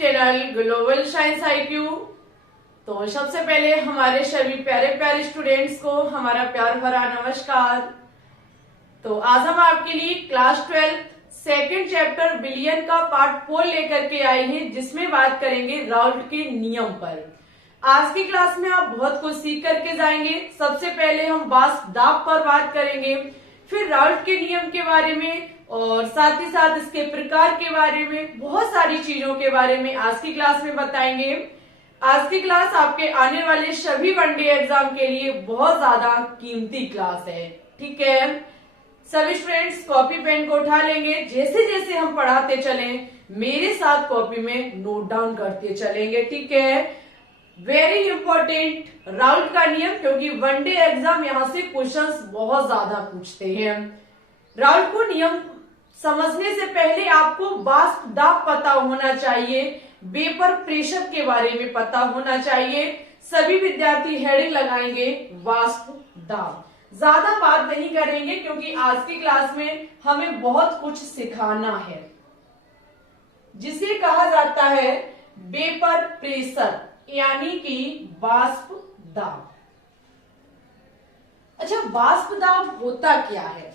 Channel global science IQ। तो सबसे पहले हमारे सभी प्यारे प्यारे स्टूडेंट्स को हमारा प्यार भरा नमस्कार। तो आज हम आपके लिए क्लास 12 सेकंड चैप्टर बिलियन का पार्ट 4 लेकर के आए हैं, जिसमें बात करेंगे राउल्ट के नियम पर। आज की क्लास में आप बहुत कुछ सीख करके जाएंगे। सबसे पहले हम बास दाब पर बात करेंगे, फिर राउल्ट के नियम के बारे में और साथ ही साथ इसके प्रकार के बारे में, बहुत सारी चीजों के बारे में आज की क्लास में बताएंगे। आज की क्लास आपके आने वाले सभी वनडे एग्जाम के लिए बहुत ज्यादा कीमती क्लास है। ठीक है, सभी स्टूडेंट्स कॉपी पेन को उठा लेंगे। जैसे जैसे हम पढ़ाते चलें, मेरे साथ कॉपी में नोट डाउन करते चलेंगे। ठीक है, वेरी इंपॉर्टेंट राउल्ट का नियम, क्योंकि वनडे एग्जाम यहाँ से क्वेश्चंस बहुत ज्यादा पूछते हैं। राउल्ट को नियम समझने से पहले आपको वाष्प दाब पता होना चाहिए, वेपर प्रेशर के बारे में पता होना चाहिए। सभी विद्यार्थी हेडिंग लगाएंगे वाष्प दाब। ज्यादा बात नहीं करेंगे क्योंकि आज की क्लास में हमें बहुत कुछ सिखाना है, जिसे कहा जाता है वेपर प्रेशर, यानी कि वाष्प दाब। अच्छा, वाष्प दाब होता क्या है?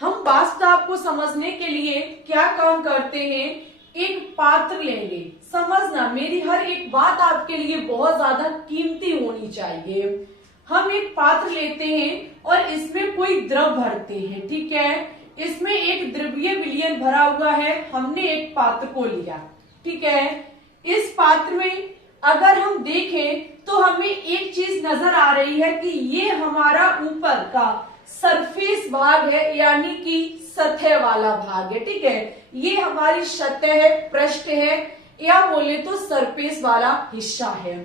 हम वाष्प दाब को समझने के लिए क्या काम करते हैं, एक पात्र लेंगे। समझना, मेरी हर एक बात आपके लिए बहुत ज्यादा कीमती होनी चाहिए। हम एक पात्र लेते हैं और इसमें कोई द्रव भरते हैं। ठीक है, इसमें एक द्रवीय विलयन भरा हुआ है। हमने एक पात्र को लिया। ठीक है, इस पात्र में अगर हम देखें तो हमें एक चीज नजर आ रही है कि ये हमारा ऊपर का सरफेस भाग है, यानी कि सतह वाला भाग है। ठीक है, ये हमारी सतह है, पृष्ठ है, या बोले तो सरफेस वाला हिस्सा है।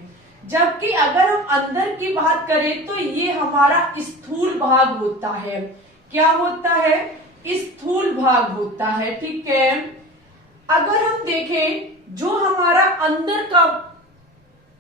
जबकि अगर हम अंदर की बात करें तो ये हमारा स्थूल भाग होता है। क्या होता है? स्थूल भाग होता है। ठीक है, अगर हम देखें जो हमारा अंदर का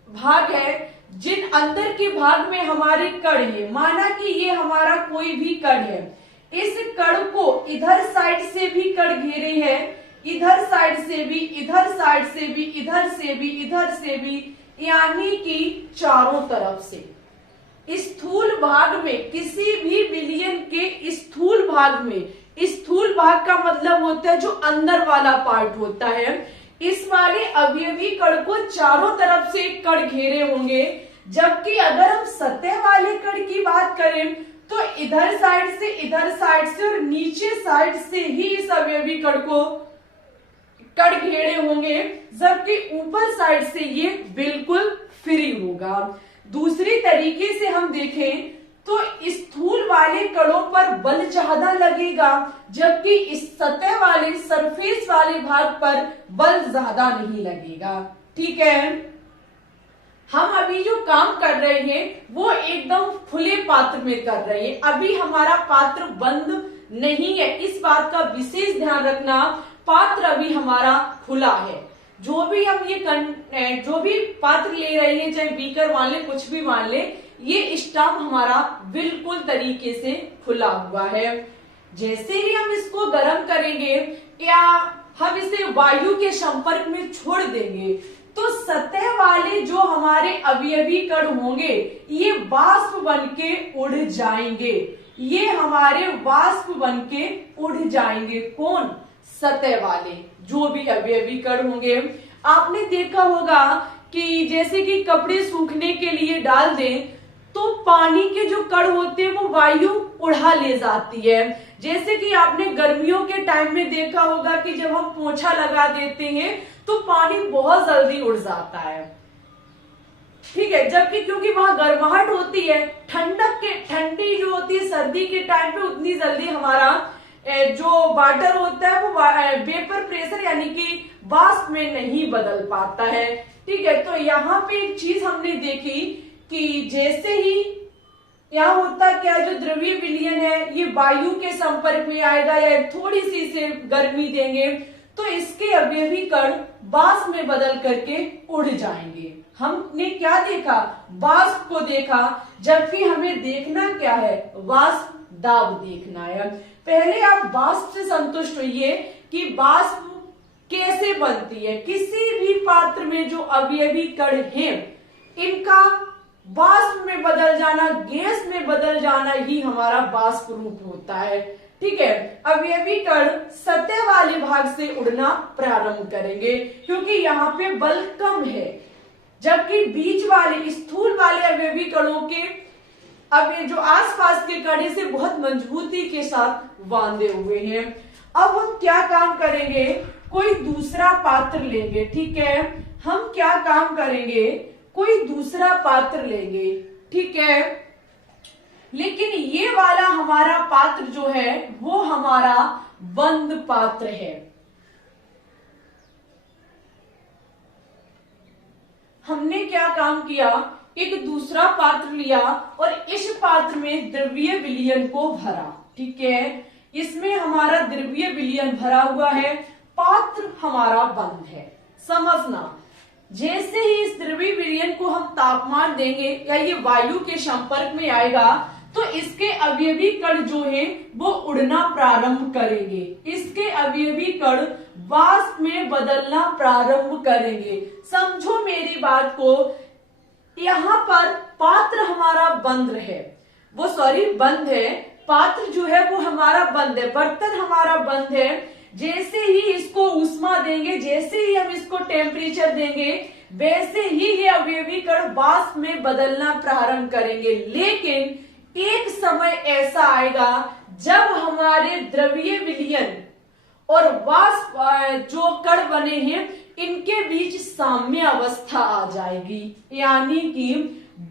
भाग है, जिन अंदर के भाग में हमारे कण है, माना कि ये हमारा कोई भी कण है, इस कण को इधर साइड से भी कण घेरे है, इधर साइड से भी, इधर साइड से भी, इधर से भी, इधर से भी, यानी कि चारों तरफ से। स्थूल भाग में, किसी भी विलयन के स्थूल भाग में, स्थूल भाग का मतलब होता है जो अंदर वाला पार्ट होता है, इस वाले अवयवी कण को चारों तरफ से कण घेरे होंगे। जबकि अगर हम सतह वाले कण की बात करें तो इधर साइड से, इधर साइड से और नीचे साइड से ही इस अवयवी कण को कण घेरे होंगे, जबकि ऊपर साइड से ये बिल्कुल फ्री होगा। दूसरी तरीके से हम देखें तो स्थूल वाले कणों पर बल ज्यादा लगेगा, जबकि इस सतह वाले, सरफेस वाले भाग पर बल ज्यादा नहीं लगेगा। ठीक है, हम अभी जो काम कर रहे हैं वो एकदम खुले पात्र में कर रहे हैं। अभी हमारा पात्र बंद नहीं है, इस बात का विशेष ध्यान रखना। पात्र अभी हमारा खुला है। जो भी हम ये जो भी पात्र ले रहे हैं, चाहे बीकर मान ले, कुछ भी मान ले, ये स्टॉप हमारा बिल्कुल तरीके से खुला हुआ है। जैसे ही हम इसको गर्म करेंगे या हम इसे वायु के संपर्क में छोड़ देंगे तो सतह वाले जो हमारे अवयवी कण होंगे ये वाष्प बनके उड़ जाएंगे। ये हमारे वाष्प बनके उड़ जाएंगे। कौन? सतह वाले जो भी अवयवी कण होंगे। आपने देखा होगा कि जैसे कि कपड़े सूखने के लिए डाल दें तो पानी के जो कण होते हैं वो वायु उड़ा ले जाती है। जैसे कि आपने गर्मियों के टाइम में देखा होगा कि जब हम पोछा लगा देते हैं तो पानी बहुत जल्दी उड़ जाता है। ठीक है, जबकि क्योंकि वहां गर्माहट होती है, ठंडी जो होती है सर्दी के टाइम पे उतनी जल्दी हमारा जो वाटर होता है वो वेपर प्रेशर यानी कि वाष्प में नहीं बदल पाता है। ठीक है, तो यहाँ पे एक चीज हमने देखी कि जैसे ही यहाँ होता क्या, जो द्रवीय विलयन है ये वायु के संपर्क में आएगा या थोड़ी सी इसे गर्मी देंगे तो इसके अवयवी कण वाष्प में बदल करके उड़ जाएंगे। हमने क्या देखा? वाष्प को देखा, जबकि हमें देखना क्या है? वाष्प दाब देखना है। पहले आप वाष्प से संतुष्ट होइए कि वाष्प कैसे बनती है। किसी भी पात्र में जो अवयवी कण हैं, इनका वाष्प में बदल जाना, गैस में बदल जाना ही हमारा वाष्प रूप होता है। ठीक है, अवयवी कण सतह वाले भाग से उड़ना प्रारंभ करेंगे क्योंकि यहाँ पे बल कम है, जबकि बीच वाले स्थूल वाले अवयवी कणों के अब ये जो आसपास के कड़े से बहुत मजबूती के साथ बांधे हुए हैं। अब हम क्या काम करेंगे, कोई दूसरा पात्र लेंगे। ठीक है, हम क्या काम करेंगे, कोई दूसरा पात्र लेंगे। ठीक है, लेकिन ये वाला हमारा पात्र जो है वो हमारा बंद पात्र है। हमने क्या काम किया, एक दूसरा पात्र लिया और इस पात्र में द्रव्य विलयन को भरा। ठीक है, इसमें हमारा द्रव्य विलयन भरा हुआ है, पात्र हमारा बंद है। समझना, जैसे ही इस द्रव्य विलयन को हम तापमान देंगे या ये वायु के संपर्क में आएगा तो इसके अवयवी कण जो है वो उड़ना प्रारंभ करेंगे। इसके अवयवी कण वाष्प में बदलना प्रारंभ करेंगे। समझो मेरी बात को, यहाँ पर पात्र हमारा बंद है, वो बंद है, पात्र जो है वो हमारा बंद है, बर्तन हमारा बंद है। जैसे ही इसको ऊष्मा देंगे, जैसे ही हम इसको टेम्परेचर देंगे, वैसे ही ये अवयवी कण वाष्प में बदलना प्रारंभ करेंगे। लेकिन एक समय ऐसा आएगा जब हमारे द्रव्य विलयन और वाष्प जो कण बने हैं इनके बीच साम्य अवस्था आ जाएगी, यानी कि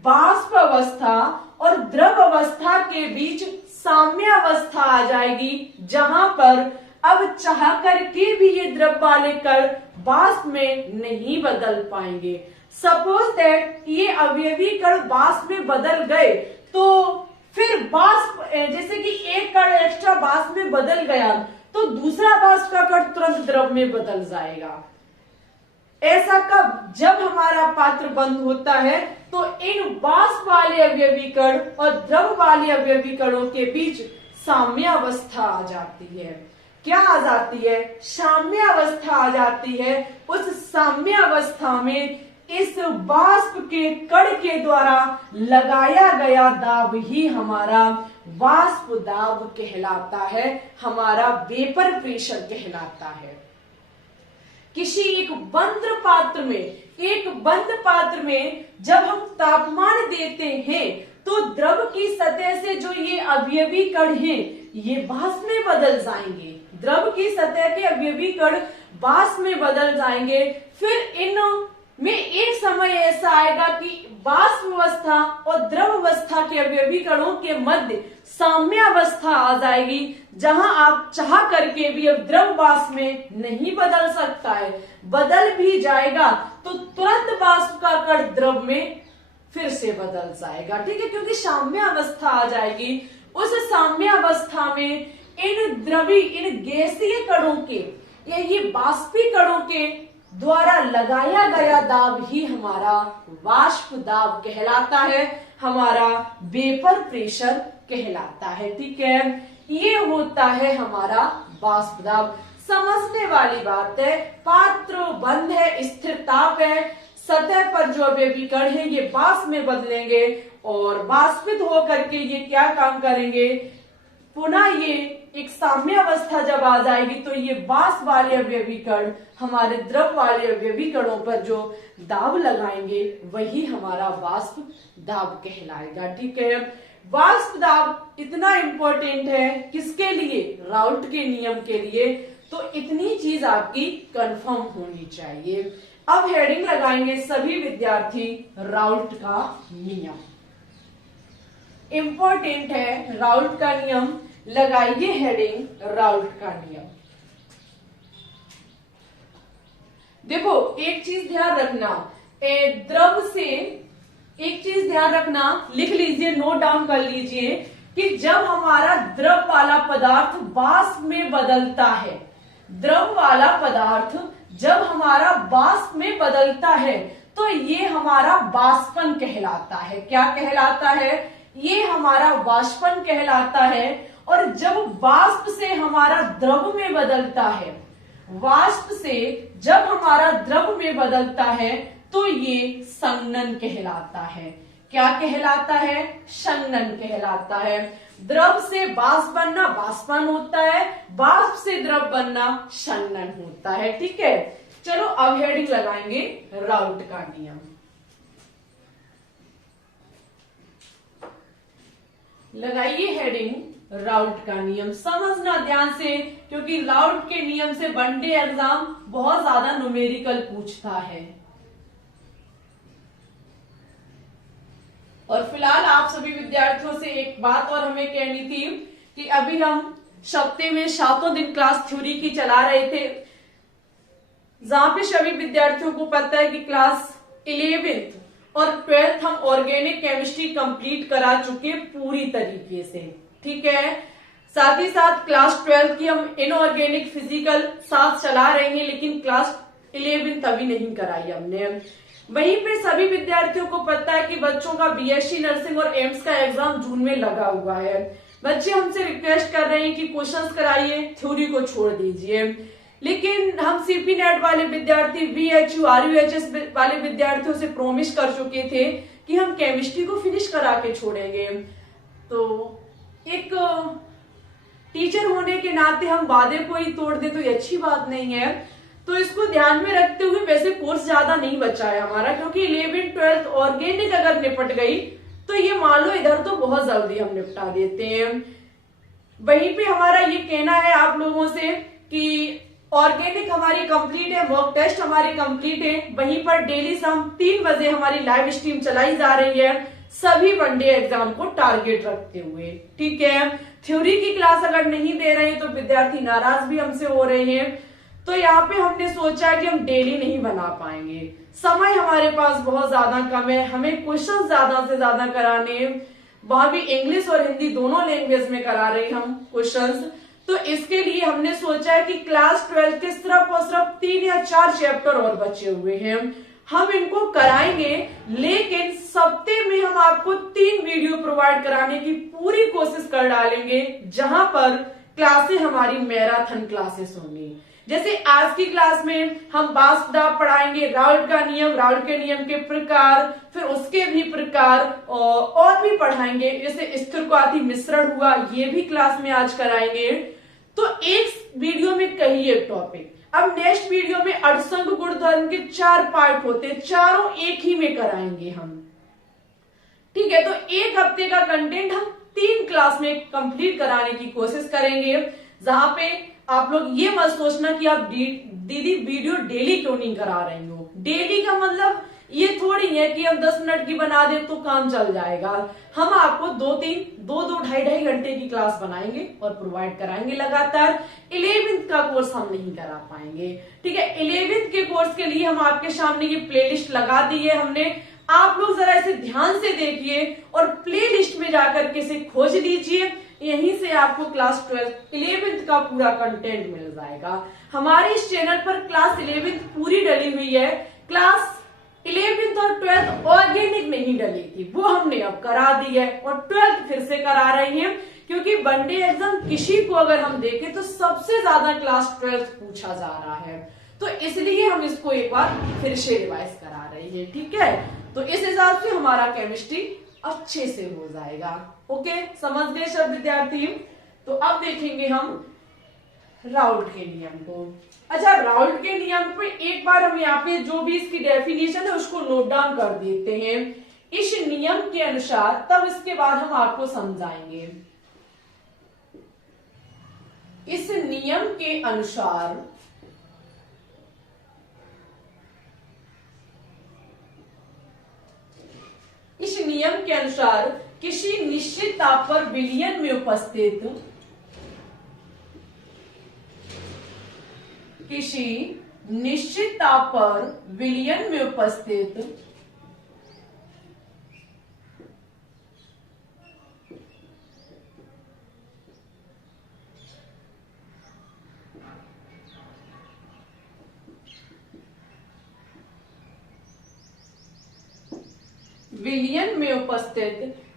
वाष्प अवस्था और द्रव अवस्था के बीच साम्य अवस्था आ जाएगी, जहां पर अब चाह करके भी ये द्रव वाले कण वाष्प में नहीं बदल पाएंगे। सपोज दैट ये अवयवी कण वाष्प में बदल गए तो फिर वाष्प, जैसे कि एक कण एक्स्ट्रा वाष्प में बदल गया तो दूसरा वाष्प का कण तुरंत द्रव में बदल जाएगा। ऐसा कब, जब हमारा पात्र बंद होता है तो इन वाष्प वाले अवयवी कण और द्रव वाले अवयवी कणों के बीच साम्य अवस्था आ जाती है। क्या आ जाती है, साम्य अवस्था आ जाती है। उस साम्य अवस्था में इस वाष्प के कण के द्वारा लगाया गया दाब ही हमारा वाष्प दाब कहलाता है, हमारा वेपर प्रेशर कहलाता है। किसी एक बंद पात्र में जब हम तापमान देते हैं तो द्रव की सतह से जो ये अवयवी कण हैं ये वाष्प में बदल जाएंगे। द्रव की सतह के अवयवी कण वाष्प में बदल जाएंगे। फिर इन में एक समय ऐसा आएगा कि वाष्प अवस्था और द्रव अवस्था के अवयवी कणों के मध्य साम्य अवस्था आ जाएगी, जहां आप चाह करके भी अब द्रव वाष्प में नहीं बदल सकता है। बदल भी जाएगा तो तुरंत वाष्प का कण द्रव में फिर से बदल जाएगा। ठीक है, क्योंकि साम्य अवस्था आ जाएगी। उस साम्य अवस्था में इन गैसीय कणों के या ये वाष्पीय कणों के द्वारा लगाया गया दाब ही हमारा वाष्प दाब कहलाता है, हमारा वेपर प्रेशर कहलाता है। ठीक है, ये होता है हमारा वाष्प दाब। समझने वाली बात है, पात्र बंद है, स्थिर ताप है, सतह पर जो अवयवी कण है ये वाष्प में बदलेंगे और वाष्पित होकर के ये क्या काम करेंगे, पुनः ये एक साम्य अवस्था जब आ जाएगी तो ये वाष्प वाले अवयवी कण हमारे द्रव वाले अवयवी कणों पर जो दाब लगाएंगे वही हमारा वाष्प दाब कहलाएगा। ठीक है, वाष्प दाब इतना इंपॉर्टेंट है किसके लिए, राउल्ट के नियम के लिए। तो इतनी चीज आपकी कंफर्म होनी चाहिए। अब हेडिंग लगाएंगे सभी विद्यार्थी, राउल्ट का नियम इंपॉर्टेंट है। राउल्ट का नियम लगाइए हेडिंग, राउल्ट का नियम। देखो एक चीज ध्यान रखना, द्रव से एक चीज ध्यान रखना, लिख लीजिए, नोट डाउन कर लीजिए कि जब हमारा द्रव वाला पदार्थ वाष्प में बदलता है, द्रव वाला पदार्थ जब हमारा वाष्प में बदलता है तो ये हमारा वाष्पन कहलाता है। क्या कहलाता है, ये हमारा वाष्पन कहलाता है। और जब वाष्प से हमारा द्रव में बदलता है वाष्प से जब हमारा द्रव में बदलता है तो ये संघनन कहलाता है। क्या कहलाता है? संघनन कहलाता है। द्रव से वाष्प बनना वाष्पन होता है, वाष्प से द्रव बनना संघनन होता है। ठीक है, चलो अब हेडिंग लगाएंगे राउल्ट का नियम। लगाइए हेडिंग राउल्ट का नियम। समझना ध्यान से, क्योंकि राउल्ट के नियम से वनडे एग्जाम बहुत ज्यादा न्यूमेरिकल पूछता है। और फिलहाल आप सभी विद्यार्थियों से एक बात और हमें कहनी थी कि अभी हम सप्ताह में 7 दिन क्लास थ्योरी की चला रहे थे, जहां पे सभी विद्यार्थियों को पता है कि क्लास 11th और 12th हम ऑर्गेनिक केमिस्ट्री कंप्लीट करा चुके पूरी तरीके से। ठीक है, साथ ही साथ क्लास 12th की हम इनऑर्गेनिक फिजिकल साथ चला रहे हैं, लेकिन क्लास 11th अभी नहीं कराई हमने। वहीं पे सभी विद्यार्थियों को पता है कि बच्चों का बीएससी नर्सिंग और एम्स का एग्जाम जून में लगा हुआ है। बच्चे हमसे रिक्वेस्ट कर रहे हैं कि क्वेश्चंस कराइए, थ्योरी को छोड़ दीजिए। लेकिन हम सीपी नेट वाले विद्यार्थी, बीएचयू, आरयूएचएस वाले विद्यार्थियों से प्रॉमिस कर चुके थे कि हम केमिस्ट्री को फिनिश करा के छोड़ेंगे। तो एक टीचर होने के नाते हम वादे को ही तोड़ दे तो ये अच्छी बात नहीं है। तो इसको ध्यान में रखते हुए, वैसे कोर्स ज्यादा नहीं बचा है हमारा, क्योंकि 11th 12th ऑर्गेनिक अगर निपट गई तो ये मान लो इधर तो बहुत जल्दी हम निपटा देते हैं। वहीं पे हमारा ये कहना है आप लोगों से कि ऑर्गेनिक हमारी कंप्लीट है, मॉक टेस्ट हमारी कंप्लीट है। वहीं पर डेली शाम 3 बजे हमारी लाइव स्ट्रीम चलाई जा रही है, सभी वनडे एग्जाम को टारगेट रखते हुए। ठीक है, थ्योरी की क्लास अगर नहीं दे रहे हैं तो विद्यार्थी नाराज भी हमसे हो रहे हैं। तो यहाँ पे हमने सोचा कि हम डेली नहीं बना पाएंगे, समय हमारे पास बहुत ज्यादा कम है, हमें क्वेश्चन ज्यादा से ज्यादा कराने, वहां भी इंग्लिश और हिंदी दोनों लैंग्वेज में करा रहे हैं हम क्वेश्चंस। तो इसके लिए हमने सोचा है कि क्लास 12 के सिर्फ और सिर्फ 3 या 4 चैप्टर और बचे हुए हैं, हम इनको कराएंगे। लेकिन सप्ताह में हम आपको 3 वीडियो प्रोवाइड कराने की पूरी कोशिश कर डालेंगे, जहां पर क्लासें हमारी मैराथन क्लासेस होंगी। जैसे आज की क्लास में हम बास्ट दाब पढ़ाएंगे, राउल्ट का नियम, राउल्ट के नियम के प्रकार, फिर उसके भी प्रकार और भी पढ़ाएंगे। जैसे स्थिरघाती मिश्रण हुआ, ये भी क्लास में आज कराएंगे। तो एक वीडियो में कही एक टॉपिक, अब नेक्स्ट वीडियो में अड़संग गुणधर्म के 4 पार्ट होते, चारों एक ही में कराएंगे हम। ठीक है, तो एक हफ्ते का कंटेंट हम 3 क्लास में कंप्लीट कराने की कोशिश करेंगे, जहां पे आप लोग ये मत सोचना कि आप दीदी वीडियो डेली क्यों नहीं करा रही हो। डेली का मतलब ये थोड़ी है कि हम 10 मिनट की बना दे तो काम चल जाएगा। हम आपको 2 ढाई घंटे की क्लास बनाएंगे और प्रोवाइड कराएंगे लगातार। 11th का कोर्स हम नहीं करा पाएंगे। ठीक है, 11th के कोर्स के लिए हम आपके सामने ये प्लेलिस्ट लगा दी है हमने, आप लोग जरा इसे ध्यान से देखिए और प्लेलिस्ट में जाकर के इसे खोज लीजिए। यहीं से आपको क्लास 12 11th का पूरा कंटेंट मिल जाएगा। हमारे इस चैनल पर क्लास 11th पूरी डली हुई है, क्लास 11th और 12th ऑर्गेनिक नहीं डली थी, वो हमने अब करा दी है और 12th फिर से करा रही हैं, क्योंकि वनडे एग्जाम किसी को अगर हम देखें तो सबसे ज्यादा क्लास 12th पूछा जा रहा है, तो इसलिए हम इसको एक बार फिर से रिवाइज करा रहे हैं। ठीक है, तो इस हिसाब से हमारा केमिस्ट्री अच्छे से हो जाएगा। ओके, समझ गए सब विद्यार्थी। तो अब देखेंगे हम राउल्ट के नियम को। अच्छा, राउल्ट के नियम पे एक बार हम यहाँ पे जो भी इसकी डेफिनेशन है उसको नोट डाउन कर देते हैं इस नियम के अनुसार, तब इसके बाद हम आपको समझाएंगे। इस नियम के अनुसार किसी निश्चित ताप पर विलयन में उपस्थित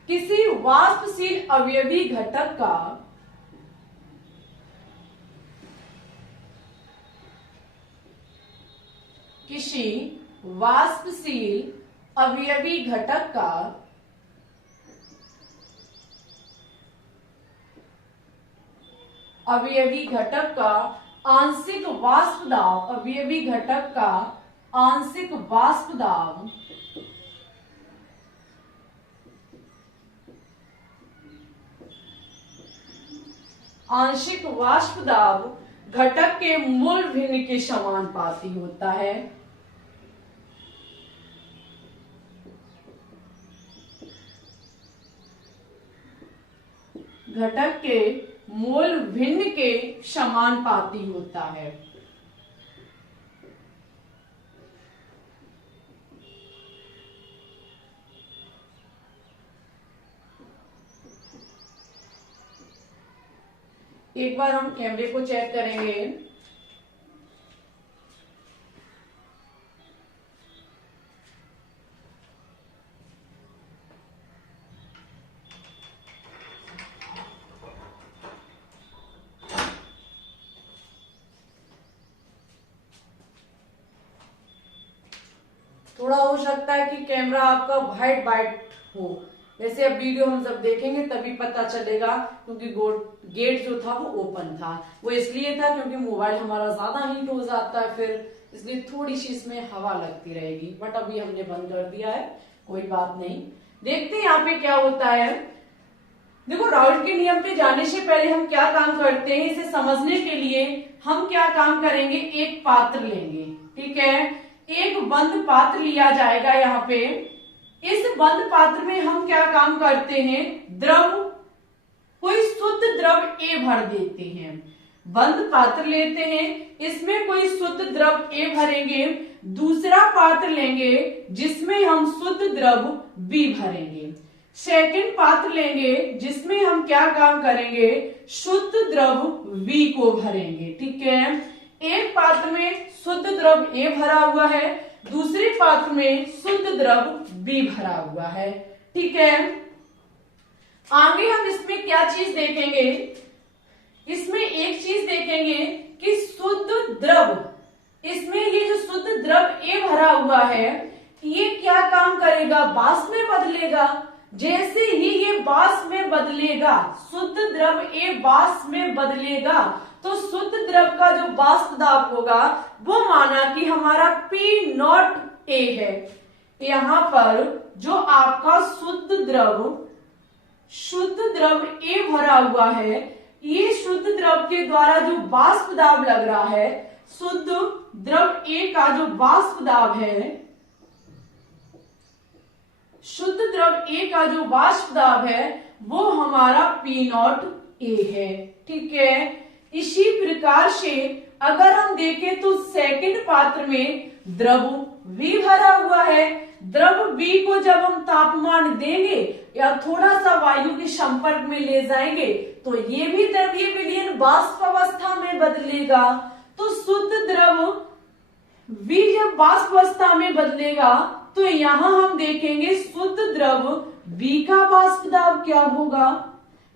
किसी वाष्पशील अवयवी घटक का किसी वाष्पशील अवयवी घटक का आंशिक वाष्प दाब, अवयवी घटक का आंशिक वाष्प दाब घटक के मूल भिन्न के समानुपाती होता है। घटक के मूल भिन्न के समानुपाती होता है। एक बार हम कैमरे को चेक करेंगे। थोड़ा हो सकता है कि कैमरा आपका वाइट हो, वैसे अब वीडियो हम जब देखेंगे तभी पता चलेगा, क्योंकि गेट जो था वो ओपन था। वो इसलिए था क्योंकि मोबाइल हमारा ज्यादा हीट हो जाता है, फिर इसलिए थोड़ी सी इसमें हवा लगती रहेगी, बट अभी हमने बंद कर दिया है, कोई बात नहीं। देखते हैं यहाँ पे क्या होता है। देखो, राउल्ट के नियम पे जाने से पहले हम क्या काम करते हैं, इसे समझने के लिए हम क्या काम करेंगे, एक पात्र लेंगे। ठीक है, एक बंद पात्र लिया जाएगा। यहाँ पे इस बंद पात्र में हम क्या काम करते हैं, द्रव, कोई शुद्ध द्रव A भर देते हैं। बंद पात्र लेते हैं, इसमें कोई शुद्ध द्रव A भरेंगे, दूसरा पात्र लेंगे जिसमें हम शुद्ध द्रव B भरेंगे, सेकंड पात्र लेंगे जिसमें हम क्या काम करेंगे, शुद्ध द्रव B को भरेंगे। ठीक है, एक पात्र में शुद्ध द्रव A भरा हुआ है, दूसरे पात्र में शुद्ध द्रव B भरा हुआ है। ठीक है, आगे हम इसमें क्या चीज देखेंगे, इसमें एक चीज देखेंगे कि शुद्ध द्रव, इसमें ये जो शुद्ध द्रव A भरा हुआ है ये क्या काम करेगा, वाष्प में बदलेगा। जैसे ही ये वाष्प में बदलेगा, शुद्ध द्रव A वाष्प में बदलेगा, तो शुद्ध द्रव का जो वाष्प दाब होगा वो माना कि हमारा P0A है। यहाँ पर जो आपका शुद्ध द्रव A भरा हुआ है, ये शुद्ध द्रव के द्वारा जो वाष्प दाब लग रहा है, शुद्ध द्रव A का जो वाष्प दाब है, शुद्ध द्रव A का जो वाष्प दाब है वो हमारा P0A है। ठीक है, इसी प्रकार से अगर हम देखें तो सेकंड पात्र में द्रव V भरा हुआ है। द्रव V को जब हम तापमान देंगे या थोड़ा सा वायु के संपर्क में ले जाएंगे तो ये भी द्रवीय विलयन वाष्प अवस्था में बदलेगा। तो शुद्ध द्रव V जब वाष्प अवस्था में बदलेगा तो यहाँ हम देखेंगे शुद्ध द्रव V का वाष्प दाब क्या होगा,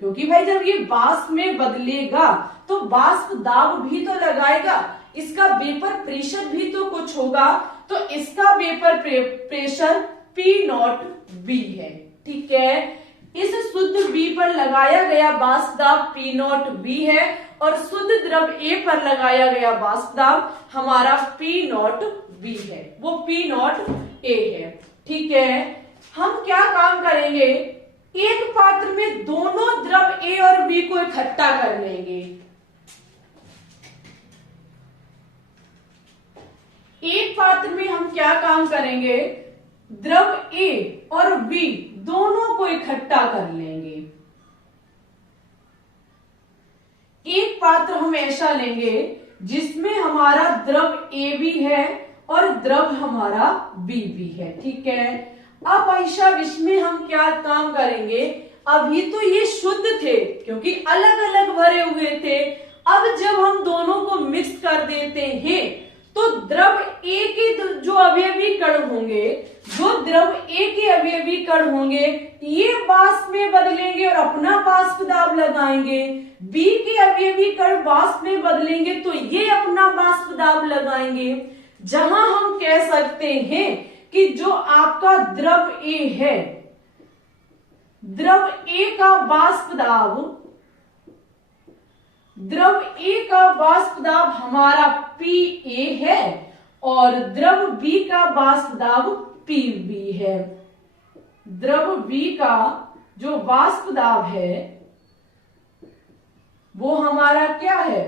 क्योंकि भाई जब ये वाष्प में बदलेगा तो वाष्प दाब भी तो लगाएगा, इसका वेपर प्रेशर भी तो कुछ होगा, तो इसका वेपर प्रेशर P0V है। ठीक है, इस शुद्ध B पर लगाया गया वाष्प दाब P0V है और शुद्ध द्रव A पर लगाया गया वाष्प दाब हमारा P0V है, वो P0A है। ठीक है, हम क्या काम करेंगे, एक पात्र में दोनों द्रव A और B को इकट्ठा कर लेंगे। एक पात्र में हम क्या काम करेंगे, द्रव A और B दोनों को इकट्ठा कर लेंगे। एक पात्र हम ऐसा लेंगे जिसमें हमारा द्रव A भी है और द्रव हमारा B भी है। ठीक है, अब ऐसा इसमें हम क्या काम करेंगे, अभी तो ये शुद्ध थे क्योंकि अलग अलग भरे हुए थे, अब जब हम दोनों को मिक्स कर देते हैं तो द्रव A के जो अवयवी कण होंगे, ये वाष्प में बदलेंगे और अपना वाष्प दाब लगाएंगे। B के अवयवी कण वाष्प में बदलेंगे तो ये अपना वाष्प दाब लगाएंगे। जहां हम कह सकते हैं कि जो आपका द्रव ए है, द्रव ए का वाष्प दाब, द्रव ए का वाष्प दाब हमारा PA है और द्रव बी का वाष्प दाब PB है। द्रव बी का जो वाष्प दाब है वो हमारा क्या है,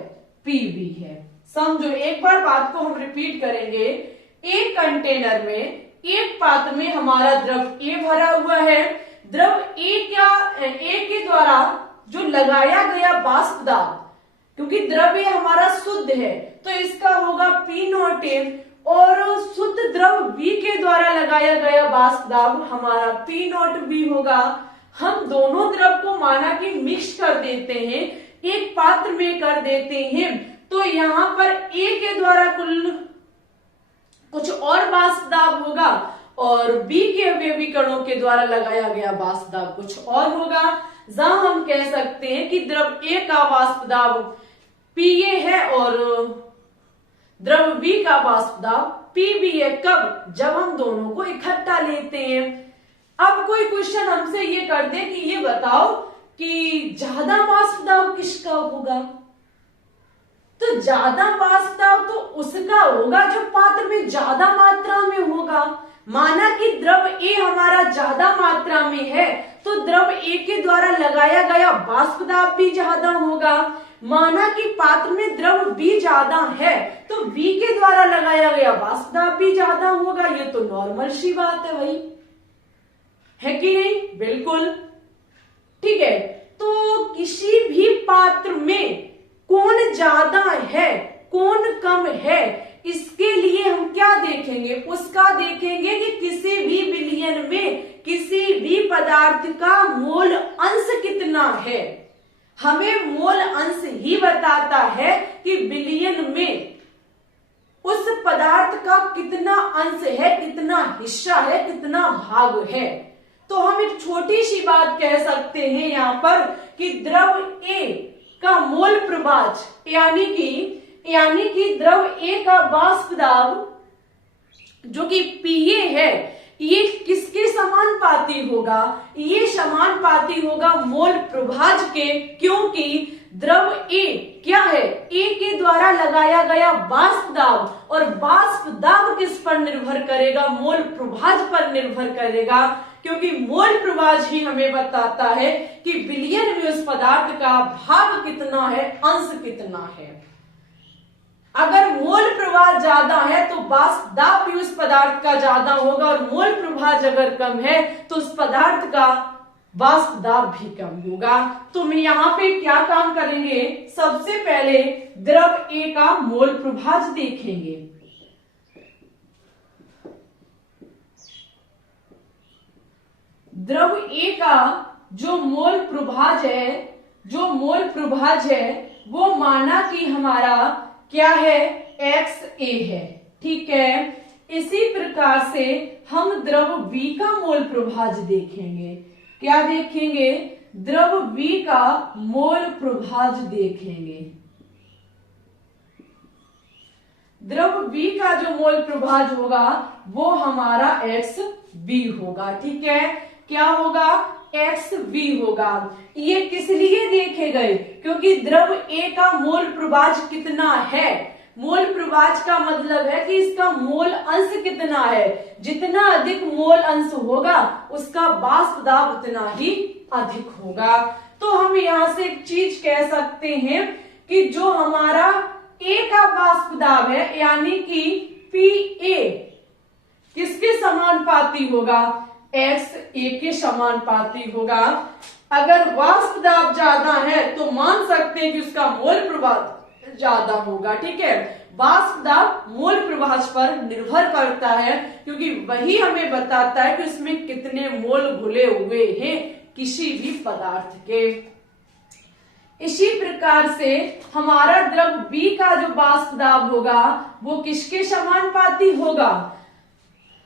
PB है। समझो, एक बार बात को हम रिपीट करेंगे। एक कंटेनर में, एक पात्र में हमारा द्रव ए भरा हुआ है। द्रव ए के द्वारा जो लगाया गया वाष्प दाब, क्योंकि द्रव ए हमारा शुद्ध है तो इसका होगा P0A, और शुद्ध द्रव बी के द्वारा लगाया गया वाष्प दाब हमारा P0B होगा। हम दोनों द्रव को माना कि मिक्स कर देते हैं, एक पात्र में कर देते हैं, तो यहाँ पर ए के द्वारा कुल कुछ और वाष्प दाब होगा और बी के अवयवी कणों के द्वारा लगाया गया वाष्प दाब कुछ और होगा। जहां हम कह सकते हैं कि द्रव ए का वाष्प दाब PA है और द्रव बी का वाष्प दाब PB है। कब? जब हम दोनों को इकट्ठा लेते हैं। अब कोई क्वेश्चन हमसे ये कर दे कि ये बताओ कि ज्यादा वाष्प दाब किसका होगा, तो ज्यादा वाष्प दाब तो उसका होगा जो पात्र में ज्यादा मात्रा में होगा। माना कि द्रव ए हमारा ज्यादा मात्रा में है तो द्रव ए के द्वारा लगाया गया वाष्प दाब भी ज्यादा होगा। माना कि पात्र में द्रव बी ज्यादा है तो बी के द्वारा लगाया गया वाष्प दाब भी ज्यादा होगा। ये तो नॉर्मल सी बात है भाई, है कि नहीं? बिल्कुल ठीक है। तो किसी भी पात्र में कौन ज्यादा है कौन कम है, इसके लिए हम क्या देखेंगे? उसका देखेंगे कि किसी भी विलयन में किसी भी पदार्थ का मोल अंश कितना है। हमें मोल अंश ही बताता है कि विलयन में उस पदार्थ का कितना अंश है, कितना हिस्सा है, कितना भाग है। तो हम एक छोटी सी बात कह सकते हैं यहाँ पर कि द्रव ए का मोल प्रभाज यानी कि द्रव ए का वाष्प दाब जो कि PA है, ये किसके समानुपाती होगा? ये समानुपाती होगा मोल प्रभाज के, क्योंकि द्रव ए क्या है? ए के द्वारा लगाया गया वाष्प दाब, और वाष्प दाब किस पर निर्भर करेगा? मोल प्रभाज पर निर्भर करेगा, क्योंकि मोल प्रभाज ही हमें बताता है कि विलयन में उस पदार्थ का भाग कितना है, अंश कितना है। अगर मोल प्रभाज ज्यादा है तो वाष्प दाब भी उस पदार्थ का ज्यादा होगा, और मोल प्रभाज अगर कम है तो उस पदार्थ का वाष्प दाब भी कम होगा। तो हम यहाँ पे क्या काम करेंगे? सबसे पहले द्रव ए का मोल प्रभाज देखेंगे। द्रव ए का जो मोल प्रभाज है वो माना कि हमारा क्या है? XA है, ठीक है। इसी प्रकार से हम द्रव बी का मोल प्रभाज देखेंगे। क्या देखेंगे? द्रव बी का मोल प्रभाज देखेंगे। द्रव बी का जो मोल प्रभाज होगा वो हमारा XB होगा, ठीक है। क्या होगा? XB होगा। ये किस लिए देखे गए? क्योंकि द्रव ए का मोल प्रभाज कितना है? मोल प्रभाज का मतलब है कि इसका मोल अंश कितना है। जितना अधिक मोल अंश होगा उसका वाष्प दाब उतना ही अधिक होगा। तो हम यहाँ से एक चीज कह सकते हैं कि जो हमारा ए का वाष्प दाब है यानी कि PA किसके समानुपाती होगा? XA के समानुपाती होगा। अगर वाष्प दाब ज्यादा है तो मान सकते हैं कि उसका मोल प्रभाज ज्यादा होगा, ठीक है। वाष्प दाब मोल प्रभाज पर निर्भर करता है, क्योंकि वही हमें बताता है कि उसमें कितने मोल घुले हुए हैं किसी भी पदार्थ के। इसी प्रकार से हमारा द्रव बी का जो वाष्प दाब होगा वो किसके समानुपाती होगा?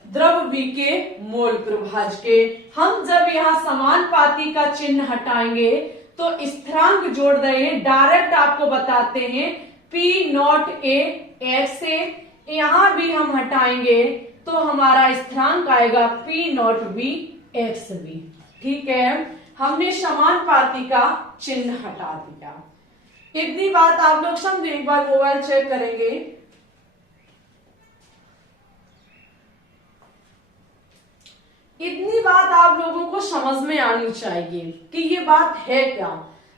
द्रव बी के मोल प्रभाज के। हम जब यहाँ समानुपाती का चिन्ह हटाएंगे तो स्थिरांक जोड़ रहे हैं, डायरेक्ट आपको बताते हैं P0A XA यहां भी हम हटाएंगे तो हमारा स्थिरांक आएगा P naught B x B. ठीक है, हमने समानुपाती का चिन्ह हटा दिया। इतनी बात आप लोग समझे, एक बार मोबाइल चेक करेंगे। इतनी बात आप लोगों को समझ में आनी चाहिए कि ये बात है क्या।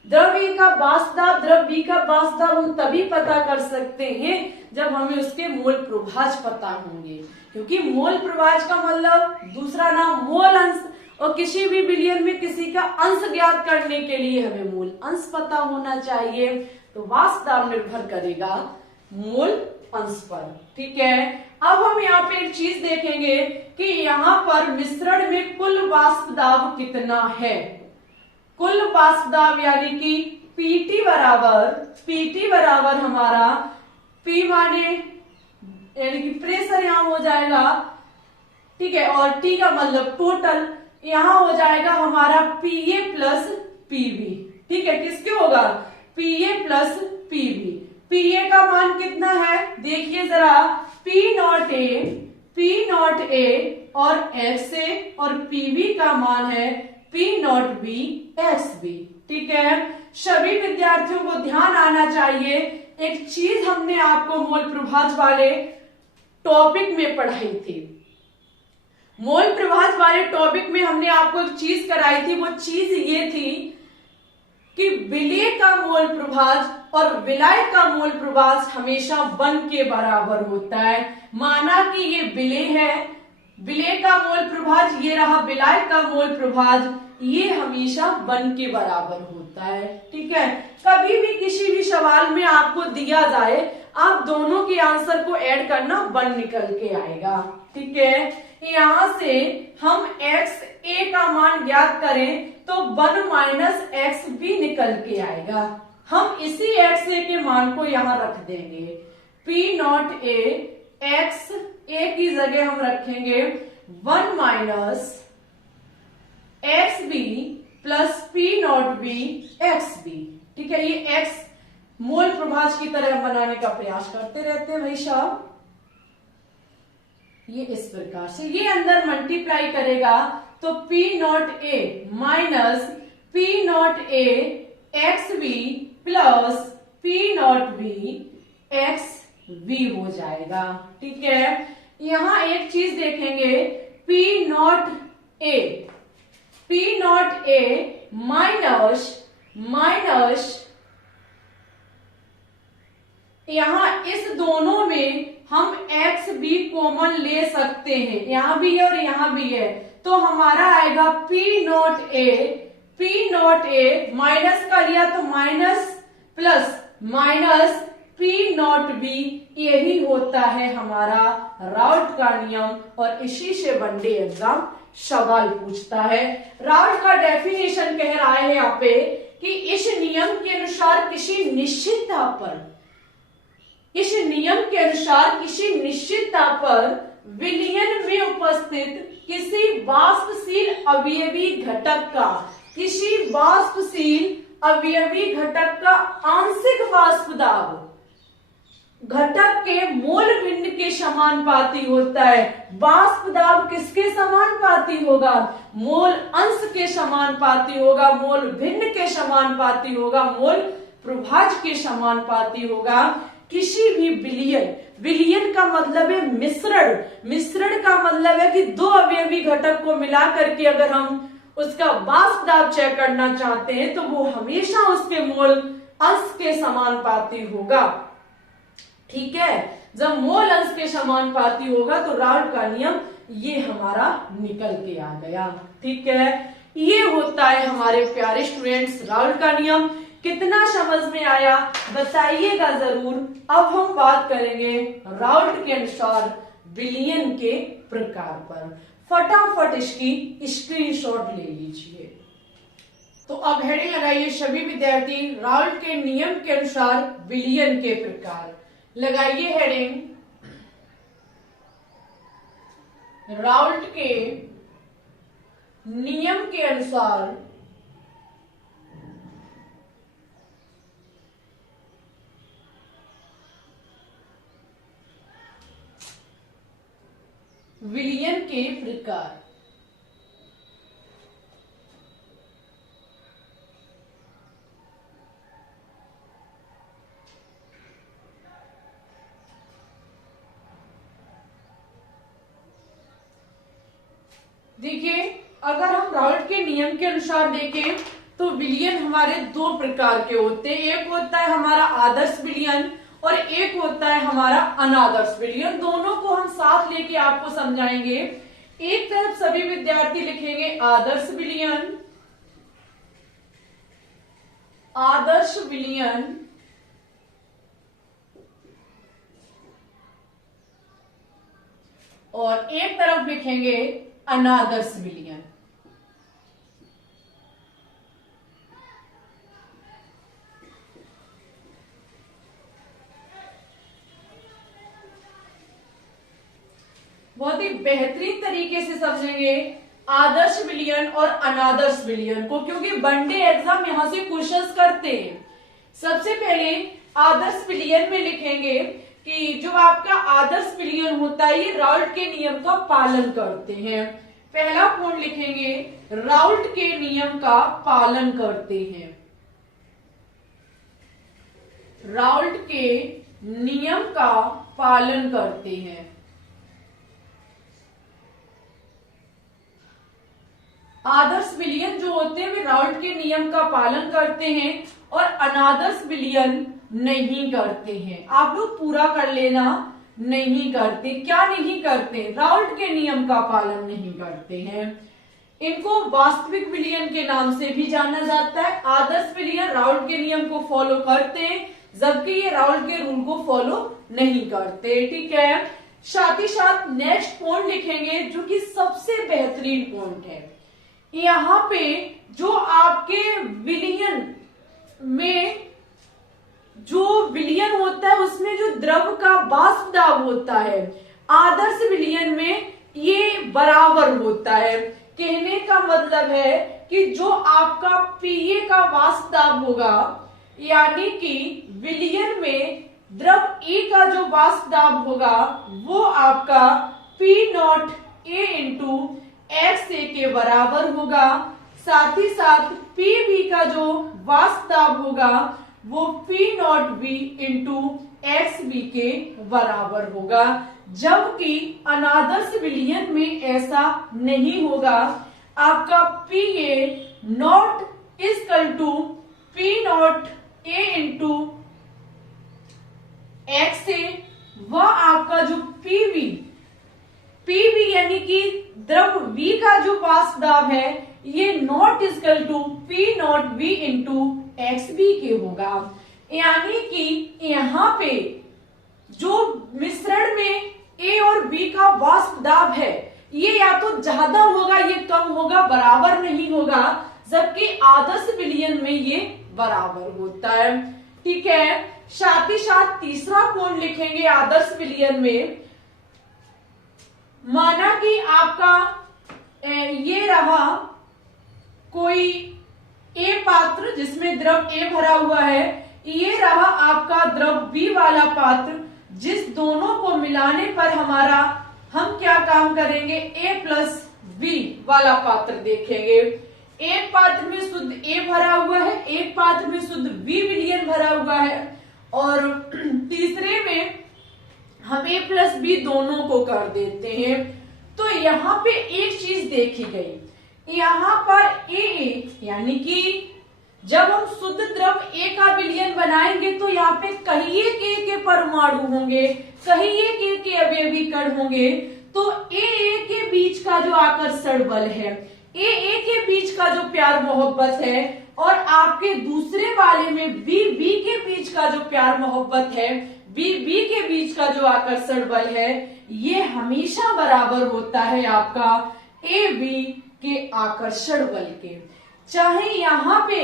द्रव ए का वाष्प दाब, द्रव बी का वाष्प दाब हम तभी पता कर सकते हैं जब हमें उसके मोल प्रभाज पता होंगे, क्योंकि मोल प्रभाज का मतलब दूसरा नाम मोल अंश, और किसी भी विलयन में किसी का अंश ज्ञात करने के लिए हमें मोल अंश पता होना चाहिए। तो वाष्प दाब निर्भर करेगा मोल अंश पर। ठीक है, अब हम यहाँ पे एक चीज देखेंगे कि यहाँ पर मिश्रण में कुल वाष्प दाब कितना है। कुल वाष्प दाब यानी कि पीटी बराबर हमारा P माने यानी कि प्रेशर यहाँ हो जाएगा। ठीक है, और T का मतलब टोटल, यहाँ हो जाएगा हमारा PA प्लस PB। ठीक है, किसके होगा? PA plus PB। PA का मान कितना है देखिए जरा, P नॉट A और XA, और PB का मान है P नॉट B XB। ठीक है, सभी विद्यार्थियों को ध्यान आना चाहिए, एक चीज हमने आपको मोल प्रभाज वाले टॉपिक में पढ़ाई थी। मोल प्रभाज वाले टॉपिक में हमने आपको एक चीज कराई थी, वो चीज ये थी कि विलेय का मोल प्रभाज और विलायक का मोल प्रभाज हमेशा 1 के बराबर होता है। माना कि ये विलेय है, विलेय का मोल प्रभाज ये रहा, विलायक का मोल प्रभाज ये हमेशा 1 के बराबर होता है। ठीक है, कभी भी किसी भी सवाल में आपको दिया जाए, आप दोनों के आंसर को ऐड करना 1 निकल के आएगा। ठीक है, यहां से हम एक्स ए का मान ज्ञात करें तो 1 माइनस एक्स बी निकल के आएगा। हम इसी एक्स ए के मान को यहां रख देंगे, P naught A x A की जगह हम रखेंगे 1 minus x B plus P naught B x B. ठीक है, ये एक्स मोल प्रभाज की तरह बनाने का प्रयास करते रहते हैं भाई साहब। ये इस प्रकार से ये अंदर मल्टीप्लाई करेगा तो P naught A minus P naught A x B plus P naught B x B हो जाएगा। ठीक है, यहां एक चीज देखेंगे, P नॉट ए माइनस यहां इस दोनों में हम एक्स बी कॉमन ले सकते हैं, यहां भी है और यहां भी है, तो हमारा आएगा P नॉट ए माइनस का लिया तो minus plus minus P naught B, यही होता है हमारा राउल्ट का नियम, और इसी से वनडे एग्जाम सवाल पूछता है। राउल्ट का डेफिनेशन कह रहा है यहाँ पे कि इस नियम के अनुसार किसी निश्चित ताप पर विलयन में उपस्थित किसी वाष्पशील अवयवी घटक का आंशिक वाष्प दाब घटक के मोल भिन्न के समानुपाती होता है। वाष्प दाब किसके समानुपाती होगा? मोल अंश के समानुपाती होगा, मोल भिन्न के समानुपाती होगा, मोल प्रभाज के समानुपाती होगा। किसी भी विलयन का मतलब है मिश्रण का मतलब है कि 2 अवयवी घटक को मिला करके अगर हम उसका वाष्प दाब चेक करना चाहते हैं तो वो हमेशा उसके मोल अंश के समानुपाती होगा। ठीक है, जब मोल अंश के समानुपाती होगा तो राउल्ट का नियम ये हमारा निकल के आ गया। ठीक है, ये होता है हमारे प्यारे स्टूडेंट्स राउल्ट का नियम। कितना समझ में आया बताइएगा जरूर। अब हम बात करेंगे राउल्ट के अनुसार विलयन के प्रकार पर। फटाफट इसकी स्क्रीनशॉट ले लीजिए। तो अब हेडिंग लगाइए सभी विद्यार्थी, राउल्ट के नियम के अनुसार विलयन के प्रकार। लगाइए हेडिंग, राउल्ट के नियम के अनुसार विलयन के प्रकार। देखिए, अगर हम राउल्ट के नियम के अनुसार देखें तो विलयन हमारे दो प्रकार के होते हैं। एक होता है हमारा आदर्श विलयन और एक होता है हमारा अनादर्श विलयन। दोनों को हम साथ लेके आपको समझाएंगे। एक तरफ सभी विद्यार्थी लिखेंगे आदर्श विलयन, आदर्श विलयन, और एक तरफ लिखेंगे अनादर्श विलयन। बहुत ही बेहतरीन तरीके से समझेंगे आदर्श विलयन और अनादर्श विलयन को, क्योंकि वनडे एग्जाम यहां से क्वेश्चंस करते हैं। सबसे पहले आदर्श विलयन में लिखेंगे कि जो आपका आदर्श विलयन होता है ये राउल्ट के नियम का पालन करते हैं। पहला पॉइंट लिखेंगे राउल्ट के नियम का पालन करते हैं। राउल्ट के नियम का पालन करते हैं। आदर्श विलयन जो होते हैं वे राउल्ट के नियम का पालन करते हैं और अनादर्श विलयन नहीं करते हैं। आप लोग पूरा कर लेना, नहीं करते। क्या नहीं करते? राउल्ट के नियम का पालन नहीं करते हैं। इनको वास्तविक विलयन के नाम से भी जाना जाता है। आदर्श विलयन राउल्ट के नियम को फॉलो करते हैं, जबकि ये राउल्ट के रूल को फॉलो नहीं करते। ठीक है, साथ ही साथ नेक्स्ट पॉइंट लिखेंगे जो कि सबसे बेहतरीन पॉइंट है। यहाँ पे जो आपके विलयन में जो विलयन होता है उसमें जो द्रव का वाष्प दाब होता है, आदर्श विलयन में ये बराबर होता है। कहने का मतलब है कि जो आपका पीए का वाष्प दाब होगा, यानी कि विलयन में द्रव ए का जो वाष्प दाब होगा वो आपका P naught A into X A के बराबर होगा। साथ ही साथ पी बी का जो वाष्प दाब होगा वो P naught B into x B के बराबर होगा, जबकि अनादर्श विलयन में ऐसा नहीं होगा। आपका P A naught equal to P naught A into X A, वह आपका जो पीवी यानी कि द्रव V का जो वाष्प दाब है ये naught equal to P naught V into x B के होगा। यानी कि यहाँ पे जो मिश्रण में A और B का वाष्प दाब है ये या तो ज्यादा होगा, ये कम होगा, बराबर नहीं होगा, जबकि आदर्श विलयन में ये बराबर होता है। ठीक है, साथ ही साथ तीसरा पॉइंट लिखेंगे आदर्श विलयन में। माना कि आपका ये रहा कोई ए पात्र जिसमें द्रव ए भरा हुआ है, ये रहा आपका द्रव बी वाला पात्र, जिस दोनों को मिलाने पर हम क्या काम करेंगे, ए प्लस बी वाला पात्र देखेंगे। एक पात्र में शुद्ध ए भरा हुआ है, एक पात्र में शुद्ध बी विलयन भरा हुआ है, और तीसरे में हम ए प्लस बी दोनों को कर देते हैं। तो यहाँ पे एक चीज देखी गई, यहाँ पर ए यानी कि जब हम शुद्ध द्रव ए का विलयन बनाएंगे तो यहाँ पे कहीं एक के परमाणु होंगे, कहीं एक के अवयवी कण होंगे। तो ए के बीच का जो आकर्षण बल है, ए के बीच का जो प्यार मोहब्बत है, और आपके दूसरे वाले में बी के बीच का जो प्यार मोहब्बत है, बी के बीच का जो आकर्षण बल है, ये हमेशा बराबर होता है आपका ए बी के आकर्षण बल के। चाहे यहाँ पे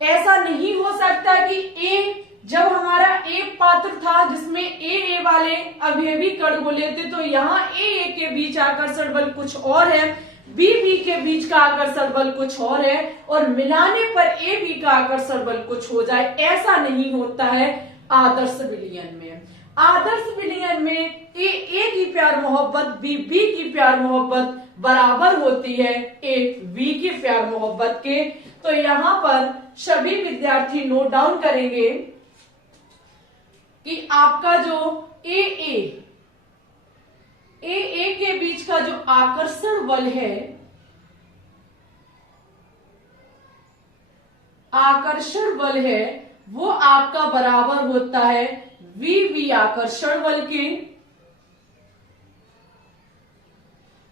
ऐसा नहीं हो सकता कि ए, जब हमारा एक पात्र था जिसमें ए वाले अवयवी कण बोले थे, तो यहाँ ए के बीच आकर्षण बल कुछ और है, बी के बीच का आकर्षण बल कुछ और है, और मिलाने पर ए बी का आकर्षण बल कुछ हो जाए, ऐसा नहीं होता है आदर्श विलयन में। आदर्श विलयन में ए की प्यार मोहब्बत बी की प्यार मोहब्बत बराबर होती है ए बी की प्यार मोहब्बत के। तो यहां पर सभी विद्यार्थी नोट डाउन करेंगे कि आपका जो ए के बीच का जो आकर्षण बल है, आकर्षण बल है वो आपका बराबर होता है वी आकर्षण बल के।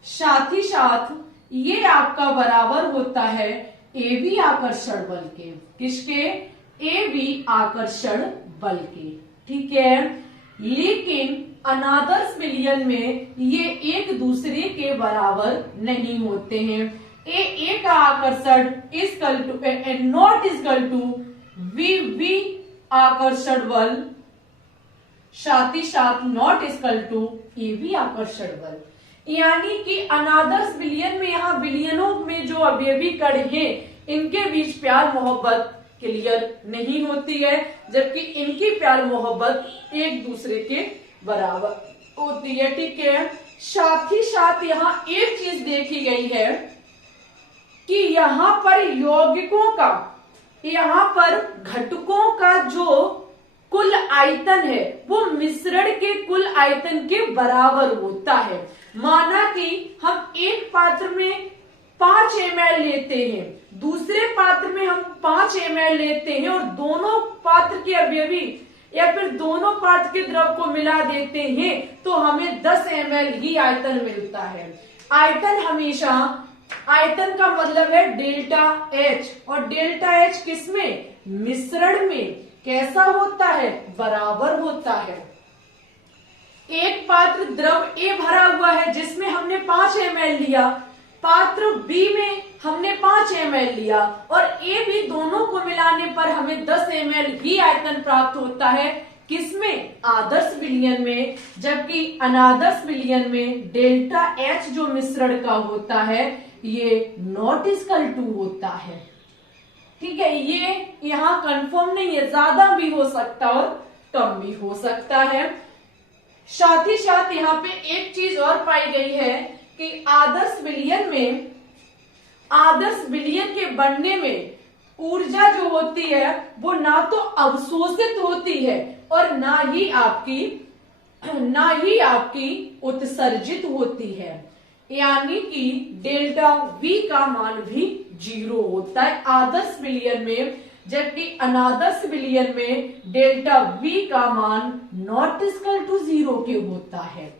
साथ ही साथ ये आपका बराबर होता है ए बी आकर्षण बल के। किसके? ए बी आकर्षण बल के। ठीक है, लेकिन अनादर्श विलयन में ये एक दूसरे के बराबर नहीं होते हैं। ए का आकर्षण equal to not equal to V आकर्षण बल, साथ ही साथ not equal to A B आकर्षण बल। यानी कि अनादर्श विलयन में यहाँ विलयनों में जो अवयवी कण हैं इनके बीच प्यार मोहब्बत क्लियर नहीं होती है, जबकि इनकी प्यार मोहब्बत एक दूसरे के बराबर होती है। ठीक है, साथ ही साथ यहाँ एक चीज देखी गई है कि यहाँ पर यौगिकों का, यहाँ पर घटकों का जो कुल आयतन है वो मिश्रण के कुल आयतन के बराबर होता है। माना कि हम एक पात्र में 5 ml लेते हैं, दूसरे पात्र में हम 5 ml लेते हैं और दोनों पात्र के अवयवी या फिर दोनों पात्र के द्रव को मिला देते हैं तो हमें 10 ml ही आयतन मिलता है। आयतन हमेशा, आयतन का मतलब है डेल्टा H, और डेल्टा H किसमें? मिश्रण में। कैसा होता है? बराबर होता है। एक पात्र द्रव A भरा हुआ है जिसमें हमने 5 ml लिया, पात्र B में हमने 5 ml लिया और A B दोनों को मिलाने पर हमें 10 ml ही आयतन प्राप्त होता है। किसमें? आदर्श विलयन में। जबकि अनादर्श विलयन में डेल्टा H जो मिश्रण का होता है ये नॉट इक्वल टू होता है। ठीक है, ये यहाँ कंफर्म नहीं है, ज्यादा भी हो सकता और कम भी हो सकता है। साथ ही साथ यहाँ पे एक चीज और पाई गई है कि आदर्श विलयन में, आदर्श विलयन के बनने में ऊर्जा जो होती है वो ना तो अवशोषित होती है और ना ही आपकी उत्सर्जित होती है। यानी कि डेल्टा V का मान भी 0 होता है आदर्श विलयन में, जबकि अनादर्श विलयन में डेल्टा V का मान नॉट इक्वल टू 0 के होता है।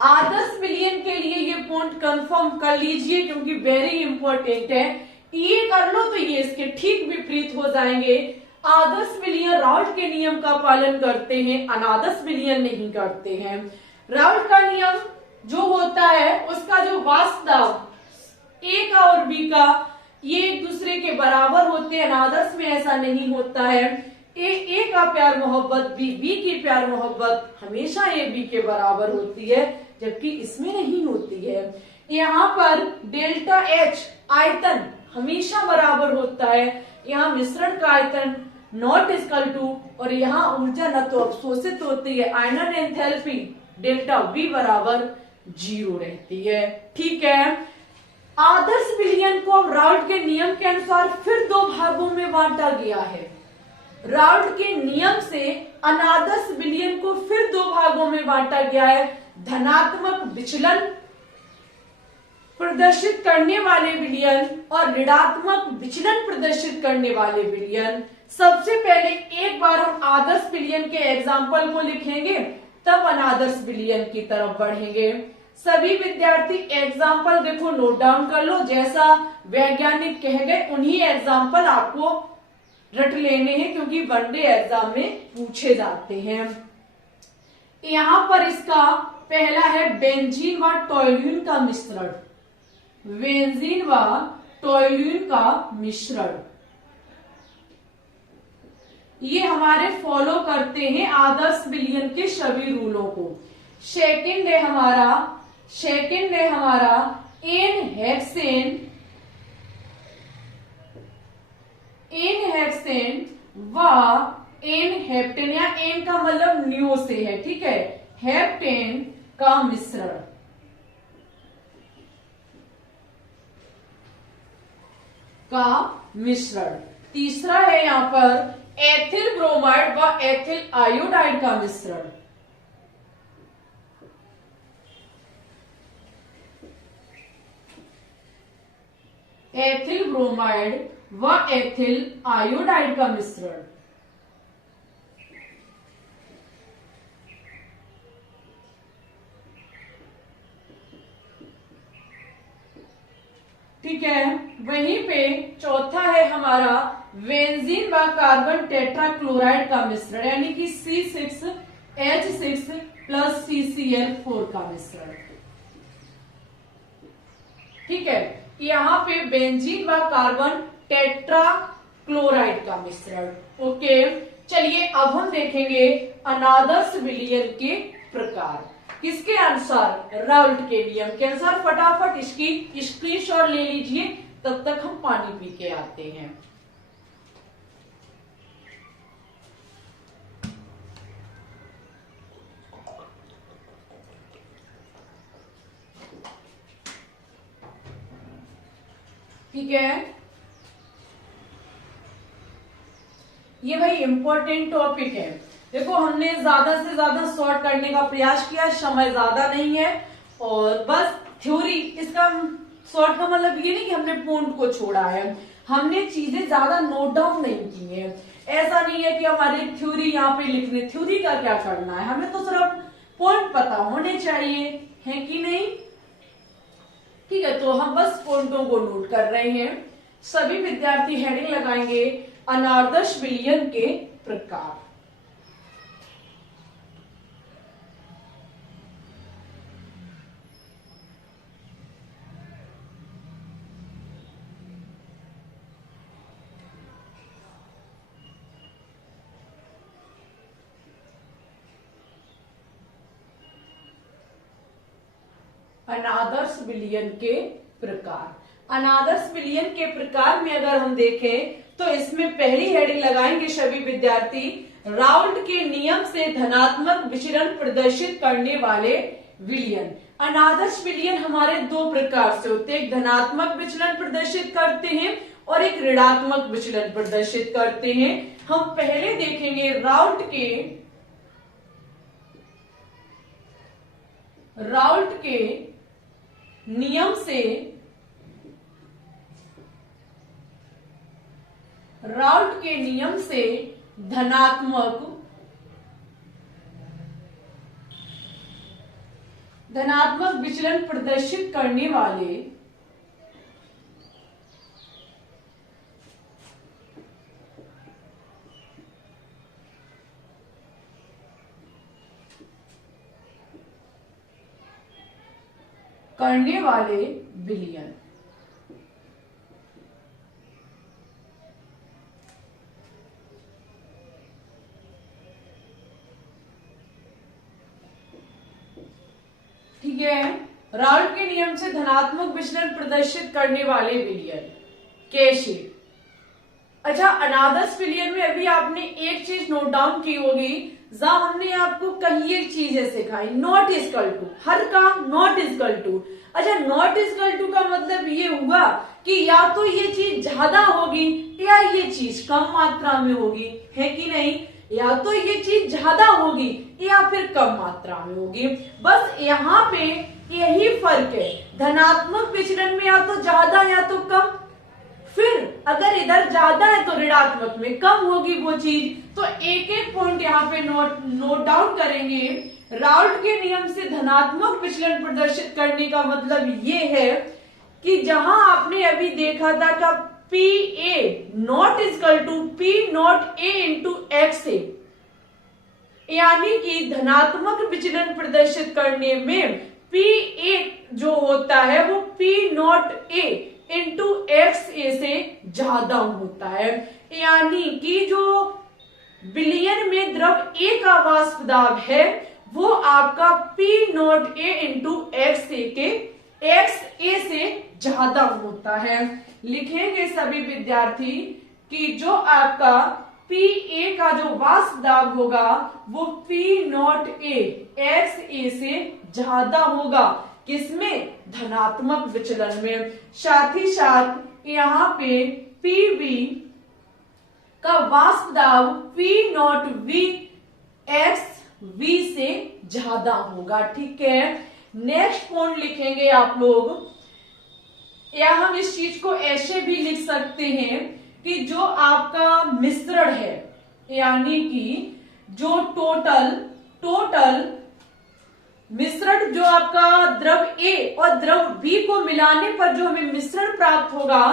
आदर्श विलयन के लिए ये पॉइंट कंफर्म कर लीजिए क्योंकि वेरी इंपॉर्टेंट है। ये कर लो तो ये इसके ठीक विपरीत हो जाएंगे। आदर्श विलयन राउल्ट के नियम का पालन करते हैं, अनादर्श विलयन नहीं करते हैं। राउल्ट का नियम जो होता है उसका जो वास्तव ए का और बी का ये एक दूसरे के बराबर होते हैं। अनादर्श में ऐसा नहीं होता है। ए का प्यार मोहब्बत बी की प्यार मोहब्बत हमेशा ए बी के बराबर होती है, जबकि इसमें नहीं होती है। यहाँ पर डेल्टा H आयतन हमेशा बराबर होता है। यहाँ मिश्रण का आयतन नॉट इक्वल टू, और यहाँ ऊर्जा न तो अवशोषित होती है, आयनन एंथैल्पी डेल्टा V बराबर 0 रहती है। ठीक है, आदर्श विलयन को अब राउल्ट के नियम के अनुसार फिर 2 भागों में बांटा गया है। राउल्ट के नियम से अनादर्श विलयन को फिर 2 भागों में बांटा गया है। धनात्मक विचलन प्रदर्शित करने वाले विलयन और ऋणात्मक विचलन प्रदर्शित करने वाले विलयन। सबसे पहले एक बार हम आदर्श विलयन के एग्जाम्पल को लिखेंगे, तब अनादर्श विलयन की तरफ बढ़ेंगे। सभी विद्यार्थी एग्जाम्पल देखो, नोट डाउन कर लो, जैसा वैज्ञानिक कह गए उन्हीं एग्जाम्पल आपको रट लेने हैं क्योंकि वनडे एग्जाम में पूछे जाते हैं। यहां पर इसका पहला है बेंजीन व टोल्यूइन का मिश्रण। बेंजीन व टोल्यूइन का मिश्रण ये हमारे फॉलो करते हैं आदर्श विलयन के सभी रूलों को। सेकंड है हमारा एन हेक्सेन व एन हेप्टेन, या एन का मतलब न्यू से है, ठीक है, हेप्टेन का मिश्रण, तीसरा है यहां पर एथिल ब्रोमाइड व एथिल आयोडाइड का मिश्रण, एथिल ब्रोमाइड व एथिल आयोडाइड का मिश्रण। ठीक है, वहीं पे चौथा है हमारा बेंजीन व कार्बन टेट्राक्लोराइड का मिश्रण, यानी कि C6H6 प्लस CCl4 का मिश्रण। ठीक है, यहाँ पे बेंजीन व कार्बन टेट्राक्लोराइड का मिश्रण। ओके, चलिए अब हम देखेंगे अनादर्श विलयन के प्रकार। किसके अनुसार? राउल्ट के नियम के अनुसार। फटाफट इसकी स्क्रीनशॉट ले लीजिए, तब तक हम पानी पी के आते हैं। ठीक है, ये भाई इंपॉर्टेंट टॉपिक है। देखो, हमने ज्यादा से ज्यादा शॉर्ट करने का प्रयास किया, समय ज्यादा नहीं है, और बस थ्योरी, इसका शॉर्ट का मतलब ये नहीं कि हमने पॉइंट को छोड़ा है, हमने चीजें ज्यादा नोट डाउन नहीं की है। ऐसा नहीं है कि हमारे थ्योरी यहाँ पे लिखने, थ्योरी का क्या करना है, हमें तो सिर्फ पॉइंट पता होने चाहिए, है कि नहीं? ठीक है, तो हम बस पॉइंटों को नोट कर रहे हैं। सभी विद्यार्थी हेडिंग लगाएंगे अनादर्श विलयन के प्रकार। अनादर्श विलयन के प्रकार। अनादर्श विलयन के प्रकार में अगर हम देखें तो इसमें पहली हेडिंग लगाएंगे सभी विद्यार्थी, राउल्ट के नियम से धनात्मक विचलन प्रदर्शित करने वाले विलयन। अनादर्श विलयन हमारे दो प्रकार से होते हैं, एक धनात्मक विचलन प्रदर्शित करते हैं और एक ऋणात्मक विचलन प्रदर्शित करते हैं। हम पहले देखेंगे राउल्ट के नियम से, राउल्ट के नियम से धनात्मक विचलन प्रदर्शित करने वाले विलयन। ठीक है, राउल्ट के नियम से धनात्मक विचलन प्रदर्शित करने वाले विलयन कैसे? अच्छा, अनादर्श विलयन में अभी आपने एक चीज नोट डाउन की होगी, जहां हमने आपको कहीं एक चीजें सिखाई, नॉट इक्वल टू, हर काम नॉट इक्वल टू। अच्छा, नॉट इक्वल टू का मतलब ये हुआ कि या तो ये चीज ज्यादा होगी या ये चीज कम मात्रा में होगी, है कि नहीं? या तो ये चीज ज्यादा होगी या फिर कम मात्रा में होगी। बस यहाँ पे यही फर्क है, धनात्मक विचलन में या तो ज्यादा या तो कम, फिर अगर इधर ज्यादा है तो ऋणात्मक में कम होगी वो चीज। तो एक एक पॉइंट यहाँ पे नोट डाउन करेंगे। राउल्ट के नियम से धनात्मक विचलन प्रदर्शित करने का मतलब ये है कि जहां आपने अभी देखा था कि P A naught equal to P naught A into X A, यानी कि धनात्मक विचलन प्रदर्शित करने में पी ए जो होता है वो P naught A into X A से ज्यादा होता है, यानी कि जो विलयन में द्रव ए का वाष्प दाब है वो आपका P naught A into X A के एक्स ए से ज्यादा होता है। लिखेंगे सभी विद्यार्थी कि जो आपका पी ए का जो वाष्प दाब होगा वो P naught A x A से ज्यादा होगा। किसमें? धनात्मक विचलन में। साथ ही साथ यहाँ पे पी बी का वाष्प दाब P naught V x V से ज्यादा होगा। ठीक है, नेक्स्ट पॉइंट लिखेंगे आप लोग, या हम इस चीज को ऐसे भी लिख सकते हैं कि जो आपका मिश्रण है, यानी कि जो टोटल मिश्रण जो आपका द्रव ए और द्रव बी को मिलाने पर जो हमें मिश्रण प्राप्त होगा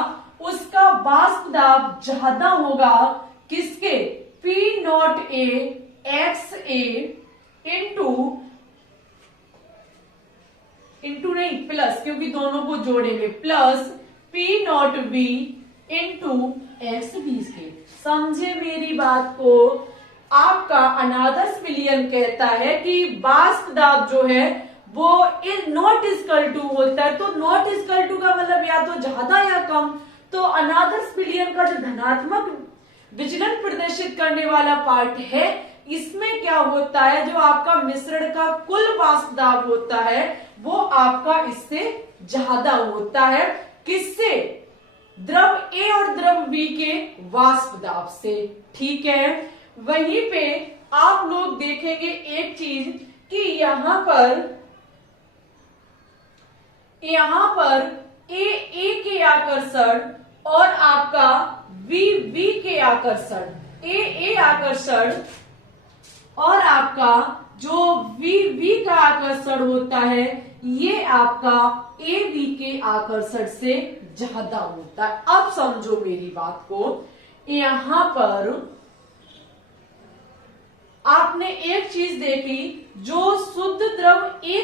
उसका वाष्प दाब ज्यादा होगा। किसके? P naught A x A into नहीं प्लस, क्योंकि दोनों को जोड़ेंगे, plus P naught B into x B के। समझे मेरी बात को? आपका अनादर्श विलयन कहता है कि वाष्प दाब जो है वो नॉट इक्वल टू होता है। तो नॉट इक्वल टू का मतलब या तो ज्यादा या कम। तो अनादर्श विलयन का जो धनात्मक विचलन प्रदर्शित करने वाला पार्ट है, इसमें क्या होता है, जो आपका मिश्रण का कुल वाष्प दाब होता है वो आपका इससे ज्यादा होता है। किससे? द्रव ए और द्रव बी के वाष्प दाब से। ठीक है, वहीं पे आप लोग देखेंगे एक चीज कि यहाँ पर ए के आकर्षण और आपका वी के आकर्षण, ए आकर्षण और आपका जो वी का आकर्षण होता है ये आपका ए बी के आकर्षण से ज्यादा होता है। अब समझो मेरी बात को, यहां पर आपने एक चीज देखी, जो शुद्ध द्रव ए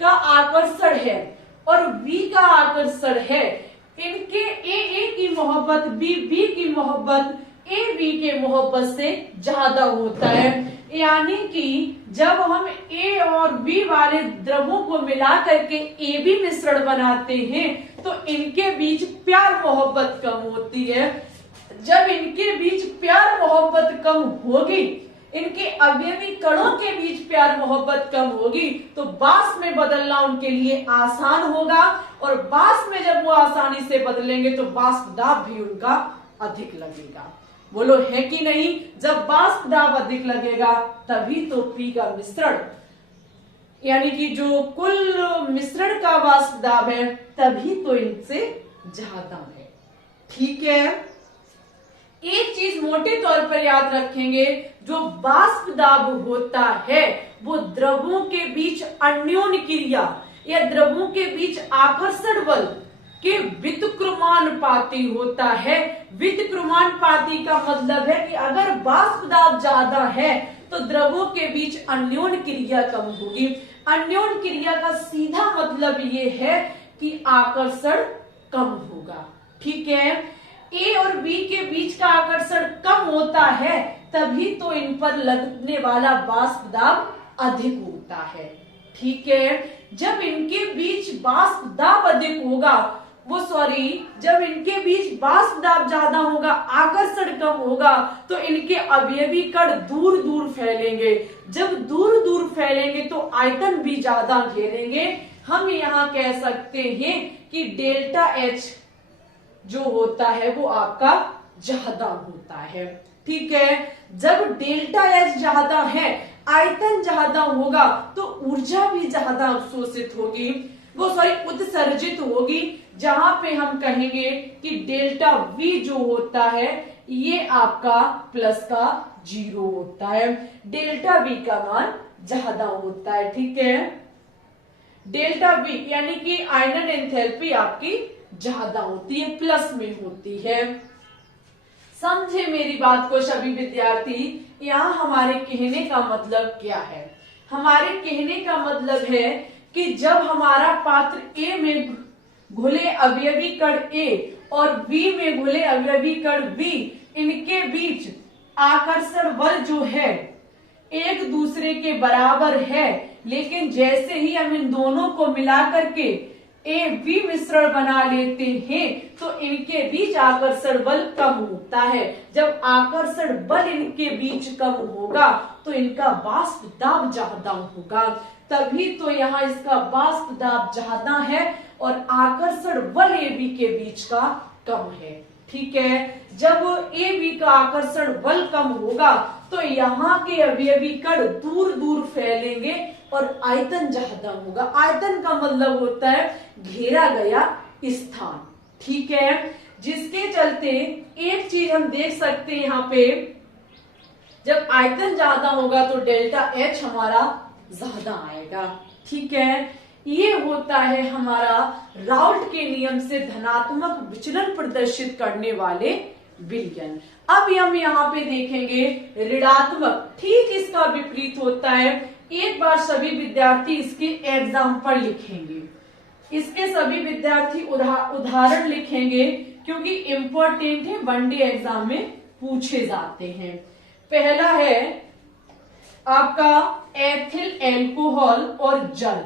का आकर्षण है और बी का आकर्षण है, इनके ए की मोहब्बत बी की मोहब्बत ए बी के मोहब्बत से ज्यादा होता है। यानी कि जब हम ए और बी वाले द्रवों को मिला करके ए बी मिश्रण बनाते हैं तो इनके बीच प्यार मोहब्बत कम होती है। जब इनके बीच प्यार मोहब्बत कम होगी, इनके अवयवी कणों के बीच प्यार मोहब्बत कम होगी, तो वाष्प में बदलना उनके लिए आसान होगा, और वाष्प में जब वो आसानी से बदलेंगे तो वाष्प दाब भी उनका अधिक लगेगा। बोलो है कि नहीं? जब वाष्प दाब अधिक लगेगा तभी तो पी का मिश्रण, यानी कि जो कुल मिश्रण का वाष्प दाब है, तभी तो इनसे ज्यादा है। ठीक है, एक चीज मोटे तौर पर याद रखेंगे, जो वाष्प दाब होता है वो द्रवों के बीच अन्योन्य क्रिया या द्रवों के बीच आकर्षण बल के व्युत्क्रमानुपाती होता है। व्युत्क्रमानुपाती का मतलब है कि अगर वाष्प दाब ज्यादा है तो द्रवों के बीच अन्योन्य क्रिया कम होगी। अन्योन्य क्रिया का सीधा मतलब ये है कि आकर्षण कम होगा। ठीक है, ए और बी के बीच का आकर्षण कम होता है, तभी तो इन पर लगने वाला वाष्प दाब अधिक होता है। ठीक है, जब इनके बीच वाष्प दाब अधिक होगा, जब इनके बीच वाष्प दाब ज्यादा होगा, आकर्षण कम होगा, तो इनके अवयवी कण दूर दूर फैलेंगे। जब दूर दूर फैलेंगे तो आयतन भी ज्यादा घेरेंगे। हम यहाँ कह सकते हैं कि डेल्टा एच जो होता है वो आपका ज्यादा होता है। ठीक है, जब डेल्टा एच ज्यादा है, आयतन ज्यादा होगा, तो ऊर्जा भी ज्यादा अवशोषित होगी, उत्सर्जित होगी, जहां पे हम कहेंगे कि डेल्टा वी जो होता है ये आपका प्लस का 0 होता है। डेल्टा वी का मान ज्यादा होता है। ठीक है, डेल्टा वी यानी कि आयनन एंथैल्पी आपकी ज्यादा होती है, प्लस में होती है। समझे मेरी बात को सभी विद्यार्थी? यहाँ हमारे कहने का मतलब क्या है? हमारे कहने का मतलब है कि जब हमारा पात्र ए में घुले अवयवी कण ए और बी में घुले अवयवी कण बी, इनके बीच आकर्षण बल जो है एक दूसरे के बराबर है, लेकिन जैसे ही हम इन दोनों को मिला करके ए बी मिश्रण बना लेते हैं तो इनके बीच आकर्षण बल कम होता है। जब आकर्षण बल इनके बीच कम होगा तो इनका वाष्प दाब ज्यादा होगा, तभी तो यहाँ इसका वाष्प दाब ज्यादा है और आकर्षण बल ए बी के बीच का कम है। ठीक है, जब ए बी का आकर्षण बल कम होगा तो यहाँ के अवयवी कण दूर दूर फैलेंगे और आयतन ज्यादा होगा। आयतन का मतलब होता है घेरा गया स्थान। ठीक है, जिसके चलते एक चीज हम देख सकते हैं यहाँ पे, जब आयतन ज्यादा होगा तो डेल्टा एच हमारा ज्यादा आएगा। ठीक है, ये होता है हमारा राउल्ट के नियम से धनात्मक विचलन प्रदर्शित करने वाले विलयन। अब हम यहाँ पे देखेंगे ऋणात्मक, ठीक इसका विपरीत होता है। एक बार सभी विद्यार्थी इसके एग्जाम्पल लिखेंगे, इसके सभी विद्यार्थी उदाहरण लिखेंगे क्योंकि इम्पोर्टेंट है, वनडे एग्जाम में पूछे जाते हैं। पहला है आपका एथिल एल्कोहल और जल,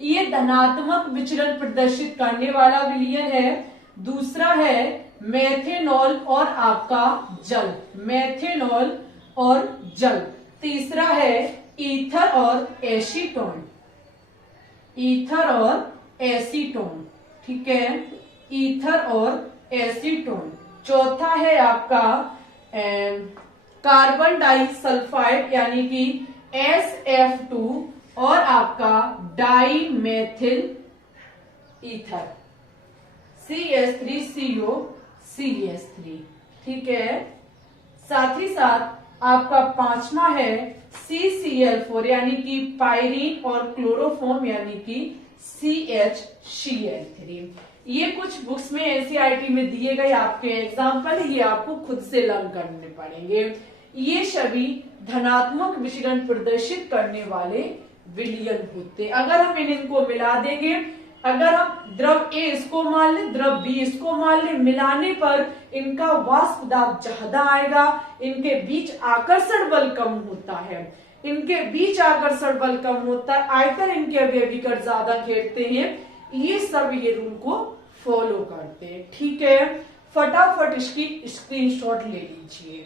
ये धनात्मक विचलन प्रदर्शित करने वाला विलयन है। दूसरा है मेथेनॉल और आपका जल, मेथेनॉल और जल। तीसरा है ईथर और एसीटोन, ईथर और एसीटोन। ठीक है, ईथर और एसीटोन। चौथा है आपका कार्बन डाइसल्फाइड यानी कि SF2 और आपका डाइमेथिल ईथर CH3CO CH3। ठीक है, साथ ही साथ आपका पांचवा है CCl4 यानी कि पायरीन और क्लोरोफॉर्म यानी कि CHCl3। ये कुछ बुक्स में एनसीईआरटी में दिए गए आपके एग्जाम्पल, ये आपको खुद से लर्न करने पड़ेंगे। ये सभी धनात्मक विचलन प्रदर्शित करने वाले विलयन होते। अगर हम इनको मिला देंगे, अगर हम द्रव ए इसको मान ले, द्रव बी इसको मान ले, मिलाने पर इनका वाष्प दाब ज्यादा आएगा, इनके बीच आकर्षण बल कम होता है, इनके बीच आकर्षण बल कम होता है, आयतन इनके अवयवी कण ज्यादा घेरते हैं। ये सब ये रूल को फॉलो करते हैं। ठीक है, फटाफट इसकी स्क्रीनशॉट ले लीजिए।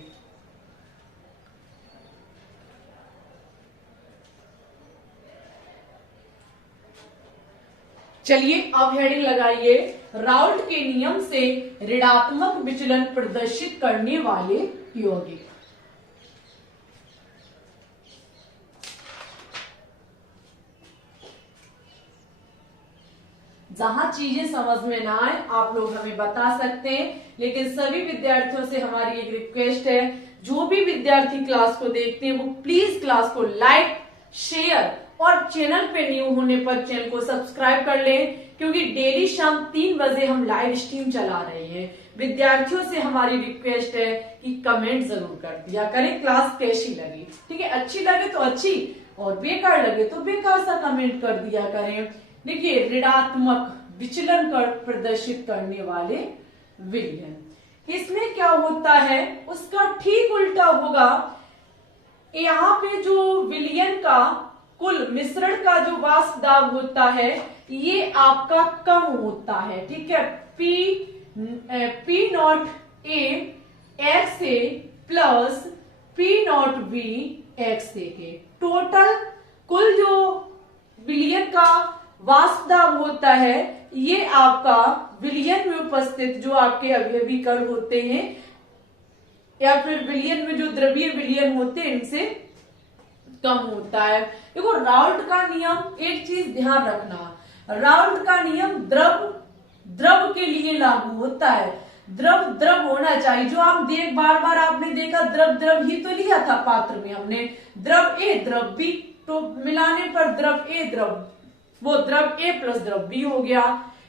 चलिए अब हेडिंग लगाइए, राउल्ट के नियम से ऋणात्मक विचलन प्रदर्शित करने वाले यौगिक। जहां चीजें समझ में ना आए आप लोग हमें बता सकते हैं, लेकिन सभी विद्यार्थियों से हमारी एक रिक्वेस्ट है, जो भी विद्यार्थी क्लास को देखते हैं वो प्लीज क्लास को लाइक, शेयर और चैनल पे न्यू होने पर चैनल को सब्सक्राइब कर लें, क्योंकि डेली शाम 3 बजे हम लाइव स्ट्रीम चला रहे हैं। विद्यार्थियों से हमारी रिक्वेस्ट है कि कमेंट जरूर कर दिया करें क्लास कैसी लगी। ठीक है, अच्छी लगे तो अच्छी और बेकार लगे तो बेकार सा कमेंट कर दिया करें। देखिए, ऋणात्मक विचलन कर प्रदर्शित करने वाले विलयन, इसमें क्या होता है उसका ठीक उल्टा होगा। यहाँ पे जो विलयन का कुल मिश्रण का जो वाष्प दाब होता है ये आपका कम होता है। ठीक है, P not A XA plus P not B XA के टोटल कुल जो विलयन का वाष्प दाब होता है ये आपका विलयन में उपस्थित जो आपके अवयवी कण होते हैं या फिर विलयन में जो द्रवीय विलयन होते हैं इनसे कम होता है। देखो, राउल्ट का नियम, एक चीज ध्यान रखना, राउल्ट का नियम द्रव के लिए लागू होता है। द्रव होना चाहिए। जो आप बार बार आपने देखा द्रव ही तो लिया था पात्र में हमने, द्रव ए द्रव बी, तो मिलाने पर द्रव ए वो द्रव ए प्लस द्रव बी हो गया,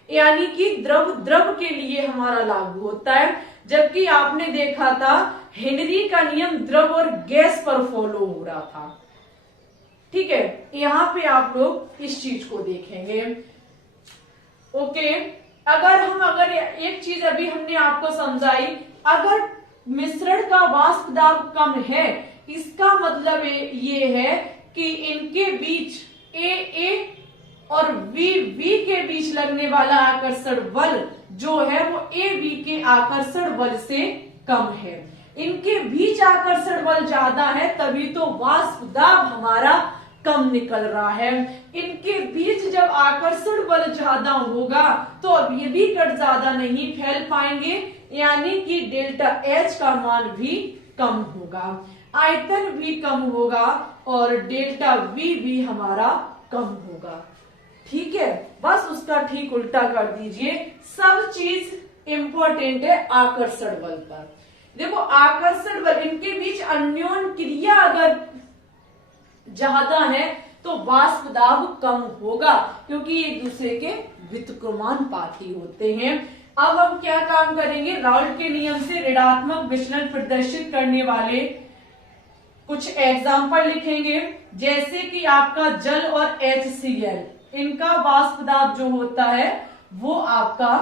यानी कि द्रव के लिए हमारा लागू होता है। जबकि आपने देखा था हेनरी का नियम द्रव और गैस पर फॉलो हो रहा था। ठीक है, यहाँ पे आप लोग इस चीज को देखेंगे। ओके, अगर एक चीज अभी हमने आपको समझाई, अगर मिश्रण का वाष्प दाब कम है इसका मतलब ये है कि इनके बीच ए और वी के बीच लगने वाला आकर्षण बल जो है वो AB के आकर्षण बल से कम है। इनके बीच आकर्षण बल ज्यादा है तभी तो वाष्प दाब हमारा कम निकल रहा है। इनके बीच जब आकर्षण बल ज्यादा होगा तो अब ये भी कण ज्यादा नहीं फैल पाएंगे, यानी कि डेल्टा H का मान भी कम होगा, आयतन भी कम होगा और डेल्टा V भी हमारा कम होगा। ठीक है, बस उसका ठीक उल्टा कर दीजिए। सब चीज इंपॉर्टेंट है आकर्षण बल पर। देखो आकर्षण बल, इनके बीच अन्योन क्रिया अगर ज्यादा है तो वाष्प दाब कम होगा क्योंकि एक दूसरे के व्युत्क्रमानुपाती होते हैं। अब हम क्या काम करेंगे, राउल्ट के नियम से ऋणात्मक विचलन प्रदर्शित करने वाले कुछ एग्जाम्पल लिखेंगे। जैसे कि आपका जल और HCl, इनका वाष्प दाब जो होता है वो आपका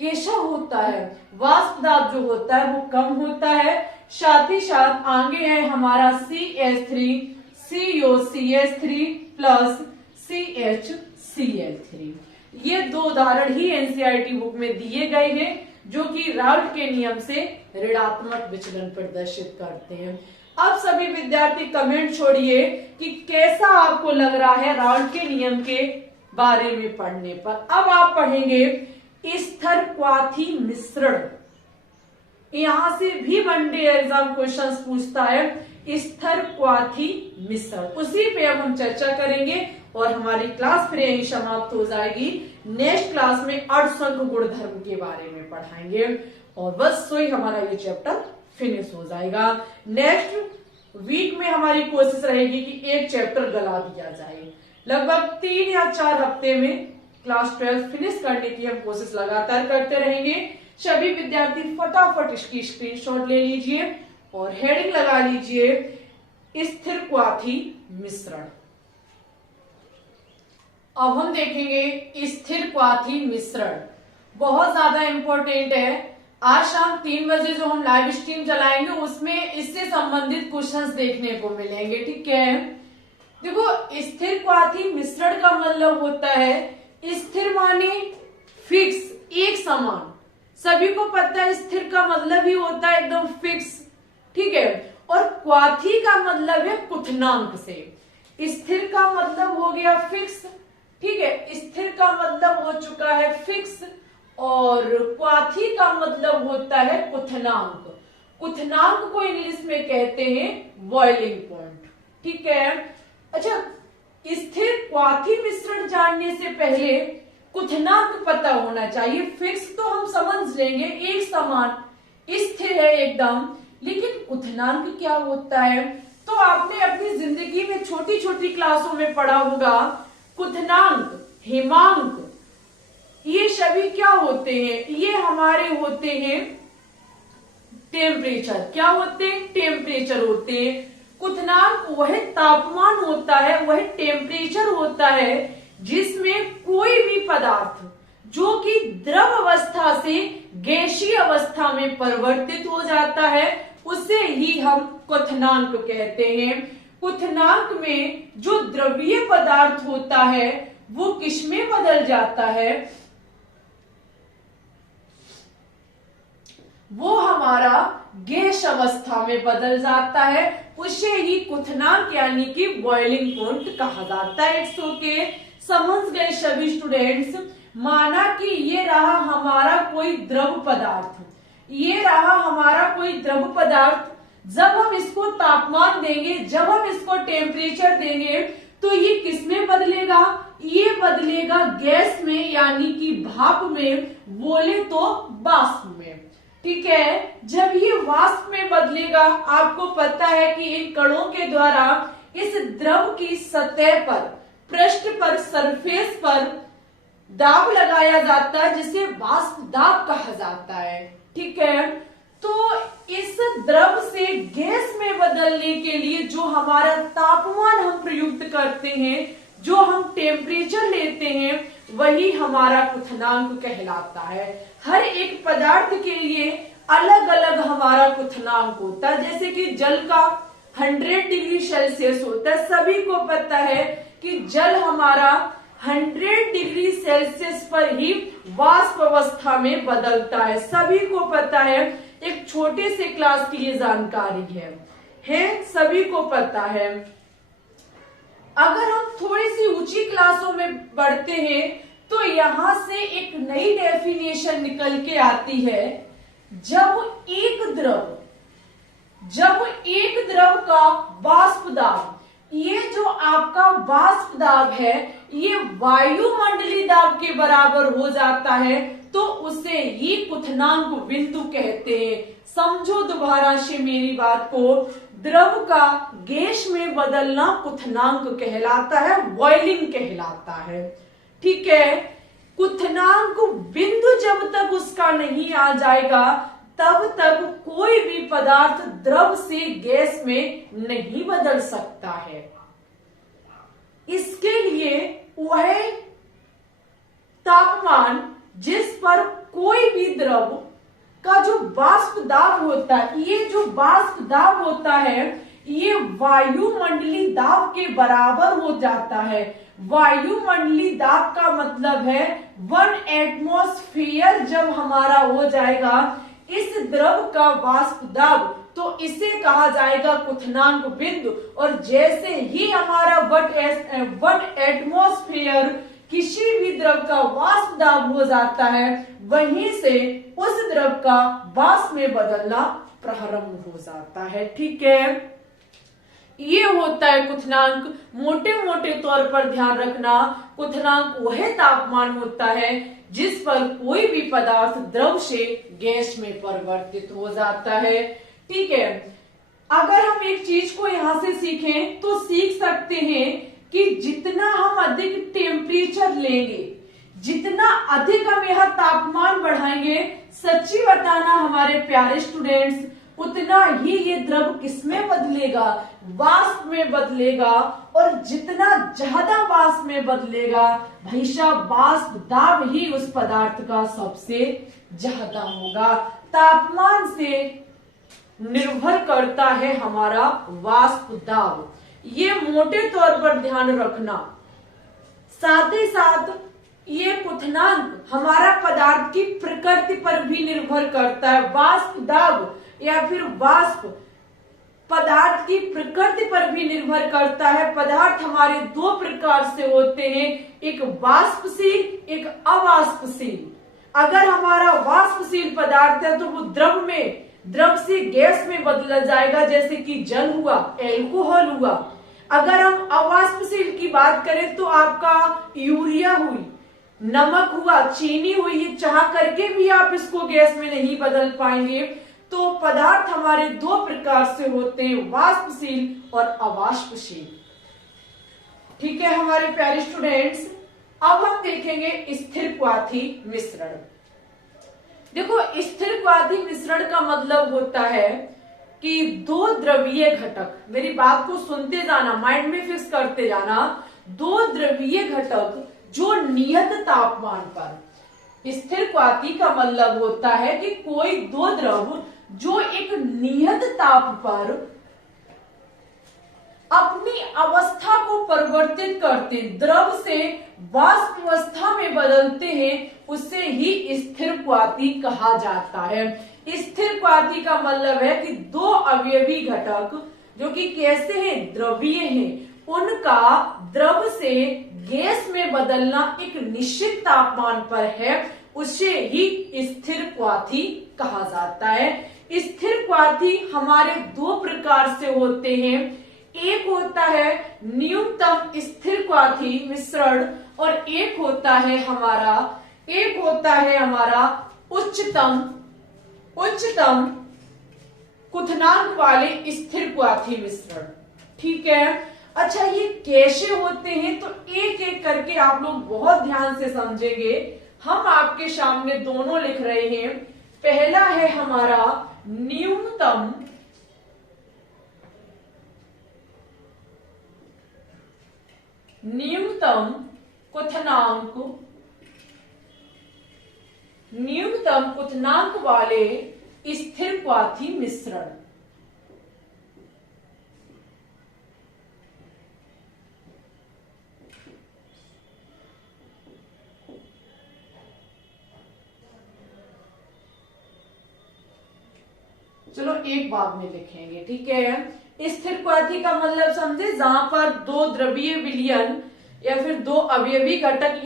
केशव होता है, वाष्प दाब जो होता है वो कम होता है। साथ ही साथ आगे है हमारा CH3 COCH3 प्लस CHCl3। ये दो उदाहरण ही NCERT बुक में दिए गए हैं जो कि राउल्ट के नियम से ऋणात्मक विचलन प्रदर्शित करते हैं। अब सभी विद्यार्थी कमेंट छोड़िए कि कैसा आपको लग रहा है राउल्ट के नियम के बारे में पढ़ने पर। अब आप पढ़ेंगे स्थिर क्वाथी मिश्रण। यहां से भी वनडे एग्जाम क्वेश्चंस पूछता है स्थिर क्वाथी मिश्रण, उसी पे अब हम चर्चा करेंगे और हमारी क्लास फिर यही समाप्त हो जाएगी। नेक्स्ट क्लास में अर्धसंख्य गुणधर्म के बारे में पढ़ाएंगे और बस सोई हमारा ये चैप्टर फिनिश हो जाएगा। नेक्स्ट वीक में हमारी कोशिश रहेगी कि एक चैप्टर गला दिया जाए। लगभग 3 या 4 हफ्ते में क्लास 12 फिनिश करने की हम कोशिश लगातार करते रहेंगे। सभी विद्यार्थी फटाफट इसकी स्क्रीनशॉट ले लीजिए और हेडिंग लगा लीजिए स्थिर क्वाथी मिश्रण। अब हम देखेंगे स्थिर क्वाथी मिश्रण, बहुत ज्यादा इंपॉर्टेंट है। आज शाम 3 बजे जो हम लाइव स्ट्रीम चलाएंगे उसमें इससे संबंधित क्वेश्चंस देखने को मिलेंगे। ठीक है, देखो स्थिर क्वाथी मिश्रण का मतलब होता है स्थिर माने फिक्स, एक समान। सभी को पता है स्थिर का मतलब ही होता है एकदम फिक्स। ठीक है, और क्वाथी का मतलब है क्वथनांक से। स्थिर का मतलब हो गया फिक्स, ठीक है, स्थिर का मतलब हो चुका है फिक्स और क्वाथी का मतलब होता है क्वथनांक। क्वथनांक को इंग्लिश में कहते हैं बॉइलिंग पॉइंट। ठीक है, अच्छा स्थिर क्वाथी मिश्रण जानने से पहले क्वथनांक पता होना चाहिए। फिक्स तो हम समझ लेंगे, एक समान स्थिर है एकदम, लेकिन क्वथनांक क्या होता है तो आपने अपनी जिंदगी में छोटी छोटी क्लासों में पढ़ा होगा। क्वथनांक, हिमांक, ये सभी क्या होते हैं, ये हमारे होते हैं टेम्परेचर। क्या होते हैं, टेम्परेचर होते हैं। क्वथनांक वह तापमान होता है, वह टेम्परेचर होता है जिसमें कोई भी पदार्थ जो कि द्रव अवस्था से गैसीय अवस्था में परिवर्तित हो जाता है उसे ही हम क्वथनांक कहते हैं। क्वथनांक में जो द्रवीय पदार्थ होता है वो किसमें बदल जाता है, वो हमारा गैस अवस्था में बदल जाता है, उसे ही क्वथनांक यानी कि बॉइलिंग पॉइंट कहा जाता है। इट्स ओके, समझ गए सभी स्टूडेंट्स। माना कि ये रहा हमारा कोई द्रव पदार्थ, ये रहा हमारा कोई द्रव पदार्थ। जब हम इसको तापमान देंगे, जब हम इसको टेम्परेचर देंगे तो ये किसमें बदलेगा, ये बदलेगा गैस में यानी कि भाप में, बोले तो वाष्प में। ठीक है, जब ये वाष्प में बदलेगा आपको पता है कि इन कणों के द्वारा इस द्रव की सतह पर, पृष्ठ पर, सरफेस पर दाब लगाया जाता है जिसे वाष्प दाब कहा जाता है। ठीक है, तो इस द्रव से गैस में बदलने के लिए जो हमारा तापमान हम प्रयुक्त करते हैं, जो हम टेम्परेचर लेते हैं, वही हमारा क्वथनांक कहलाता है। हर एक पदार्थ के लिए अलग अलग हमारा क्वथनांक होता है। जैसे कि जल का 100 डिग्री सेल्सियस होता है, सभी को पता है कि जल हमारा 100 डिग्री सेल्सियस पर ही वाष्प अवस्था में बदलता है। सभी को पता है, एक छोटे से क्लास के लिए जानकारी है सभी को पता है। अगर हम थोड़ी सी ऊंची क्लासों में बढ़ते हैं तो यहां से एक नई डेफिनेशन निकल के आती है। जब एक द्रव का वाष्प दाब, ये जो आपका वाष्प दाब है ये वायुमंडलीय दाब के बराबर हो जाता है तो उसे ही क्वथनांक बिंदु कहते हैं। समझो दोबारा से मेरी बात को, द्रव का गैस में बदलना क्वथनांक कहलाता है, बॉइलिंग कहलाता है। ठीक है, क्वथनांक बिंदु जब तक उसका नहीं आ जाएगा तब तक कोई भी पदार्थ द्रव से गैस में नहीं बदल सकता है। इसके लिए वह तापमान जिस पर कोई भी द्रव का जो वाष्प दाब होता है, ये जो वाष्प दाब होता है ये वायुमंडलीय दाब के बराबर हो जाता है। वायुमंडलीय दाब का मतलब है 1 एटमॉस्फेयर जब हमारा हो जाएगा इस द्रव का वाष्प दाब तो इसे कहा जाएगा क्वथनांक बिंदु। और जैसे ही हमारा 1 एटमॉस्फेयर किसी भी द्रव का वाष्प दाब हो जाता है वहीं से उस द्रव का वाष्प में बदलना प्रारंभ हो जाता है। ठीक है, ये होता है क्वथनांक। मोटे मोटे तौर पर ध्यान रखना, क्वथनांक वह तापमान होता है जिस पर कोई भी पदार्थ द्रव से गैस में परिवर्तित हो जाता है। ठीक है, अगर हम एक चीज को यहां से सीखें तो सीख सकते हैं कि जितना हम अधिक टेम्परेचर लेंगे, जितना अधिक हम यह तापमान बढ़ाएंगे, सच्ची बताना हमारे प्यारे स्टूडेंट्स, उतना ही ये द्रव किसमें बदलेगा, वाष्प में बदलेगा। और जितना ज्यादा वाष्प में बदलेगा भाई साहब वाष्प दाब ही उस पदार्थ का सबसे ज्यादा होगा। तापमान से निर्भर करता है हमारा वाष्प दाब, ये मोटे तौर पर ध्यान रखना। साथ ही साथ ये क्वथनांक हमारा पदार्थ की प्रकृति पर भी निर्भर करता है। वाष्प दाब या फिर वाष्प पदार्थ की प्रकृति पर भी निर्भर करता है। पदार्थ हमारे दो प्रकार से होते हैं, एक वाष्पशील, एक अवाष्पशील। अगर हमारा वाष्पशील पदार्थ है तो वो द्रव से गैस में बदला जाएगा, जैसे कि जल हुआ, एल्कोहल हुआ। अगर हम अवाष्पशील की बात करें तो आपका यूरिया हुई, नमक हुआ, चीनी हुई, ये चाह करके भी आप इसको गैस में नहीं बदल पाएंगे। तो पदार्थ हमारे दो प्रकार से होते हैं, वाष्पशील और अवाष्पशील। ठीक है हमारे प्यारे स्टूडेंट्स, अब हम देखेंगे स्थिरक्वाथी मिश्रण। देखो, स्थिरक्वाथी मिश्रण का मतलब होता है कि दो द्रवीय घटक, मेरी बात को सुनते जाना, माइंड में फिक्स करते जाना, दो द्रवीय घटक जो नियत तापमान पर, स्थिरक्वाथी का मतलब होता है कि कोई दो द्रव जो एक नियत ताप पर अपनी अवस्था को परिवर्तित करते, द्रव से वाष्प अवस्था में बदलते हैं, उसे ही स्थिरक्वाथी कहा जाता है। स्थिरक्वाथी का मतलब है कि दो अवयवी घटक जो कि कैसे हैं, द्रवीय हैं, उनका द्रव से गैस में बदलना एक निश्चित तापमान पर है, उसे ही स्थिरक्वाथी कहा जाता है। स्थिरक्वाथी हमारे दो प्रकार से होते हैं, एक होता है न्यूनतम स्थिरक्वाथी मिश्रण और एक होता है हमारा उच्चतम क्वथनांक वाले स्थिरक्वाथी मिश्रण। ठीक है, अच्छा ये कैसे होते हैं तो एक एक करके आप लोग बहुत ध्यान से समझेंगे। हम आपके सामने दोनों लिख रहे हैं। पहला है हमारा न्यूनतम क्वथनांक वाले स्थिरक्वाथी मिश्रण। चलो एक बाद में लिखेंगे, ठीक है। स्थिर क्वाथी का मतलब समझे, जहां पर दो द्रवीय विलयन या फिर दो अवयवी घटक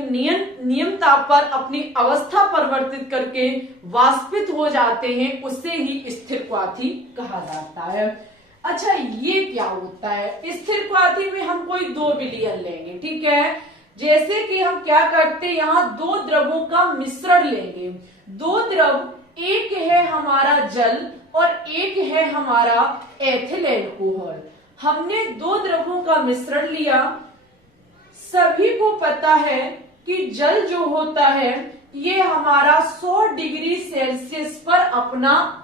नियम ताप पर अपनी अवस्था परिवर्तित करके वाष्पित हो जाते हैं, उससे ही स्थिर क्वाथी कहा जाता है। अच्छा, ये क्या होता है? स्थिर क्वाथी में हम कोई दो विलयन लेंगे, ठीक है। जैसे कि हम क्या करते हैं, यहाँ दो द्रवों का मिश्रण लेंगे। दो द्रव, एक है हमारा जल और एक है हमारा एथिल एल्कोहल। हमने दो द्रवों का मिश्रण लिया। सभी को पता है कि जल जो होता है ये हमारा 100 डिग्री सेल्सियस पर अपना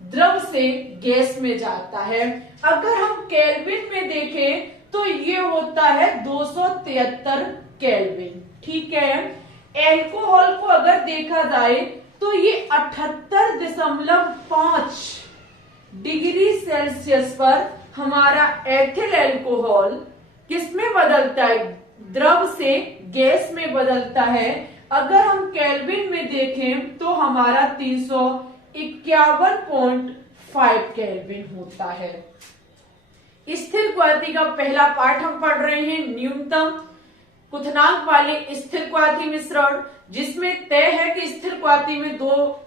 द्रव से गैस में जाता है। अगर हम केल्विन में देखें तो ये होता है 273 केल्विन, ठीक है। एल्कोहल को अगर देखा जाए तो ये 78.5 डिग्री सेल्सियस पर हमारा एथिल एल्कोहल किसमें बदलता है? द्रव से गैस में बदलता है। अगर हम केल्विन में देखें तो हमारा 351.5 केल्विन होता है। स्थिर क्वाथी का पहला पाठ हम पढ़ रहे हैं, न्यूनतम क्वथनांक वाले स्थिर क्वाथी मिश्रण, जिसमें तय है कि स्थिर क्वाथी में दो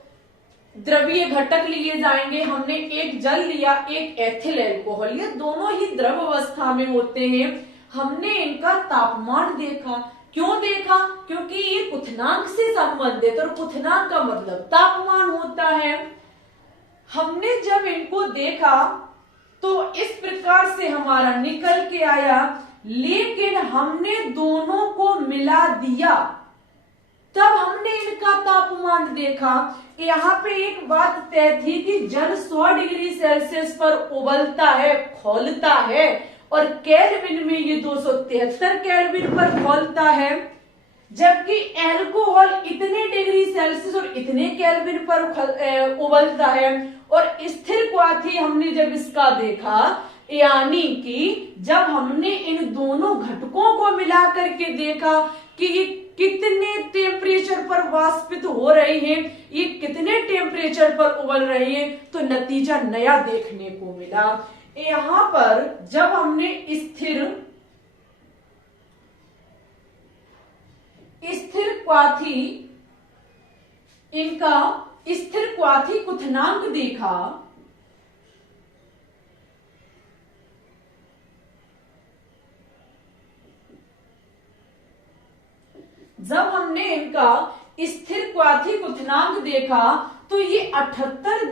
द्रवीय घटक लिए जाएंगे। हमने एक जल लिया, एक एथिल एल्कोहल, ये दोनों ही द्रव अवस्था में होते हैं। हमने इनका तापमान देखा। क्यों देखा? क्योंकि ये क्वथनांक से संबंधित, और क्वथनांक का मतलब तापमान होता है। हमने जब इनको देखा तो इस प्रकार से हमारा निकल के आया, लेकिन हमने दोनों को मिला दिया तब हमने इनका तापमान देखा। यहाँ पे एक बात तय थी कि जल 100 डिग्री सेल्सियस पर उबलता है, खौलता है, और केल्विन में ये 273 केल्विन पर खौलता है, जबकि एल्कोहल इतने डिग्री सेल्सियस और इतने केल्विन पर उबलता है। और स्थिर क्वाथी हमने जब इसका देखा, यानी कि जब हमने इन दोनों घटकों को मिला करके देखा कि ये कितने टेम्परेचर पर वाष्पित हो रहे हैं, ये कितने टेम्परेचर पर उबल रहे हैं, तो नतीजा नया देखने को मिला। यहाँ पर जब हमने स्थिर क्वाथी, इनका स्थिर क्वाथी क्वथनांक देखा, जब हमने इनका स्थिर क्वाथी क्वथनांक देखा तो ये 78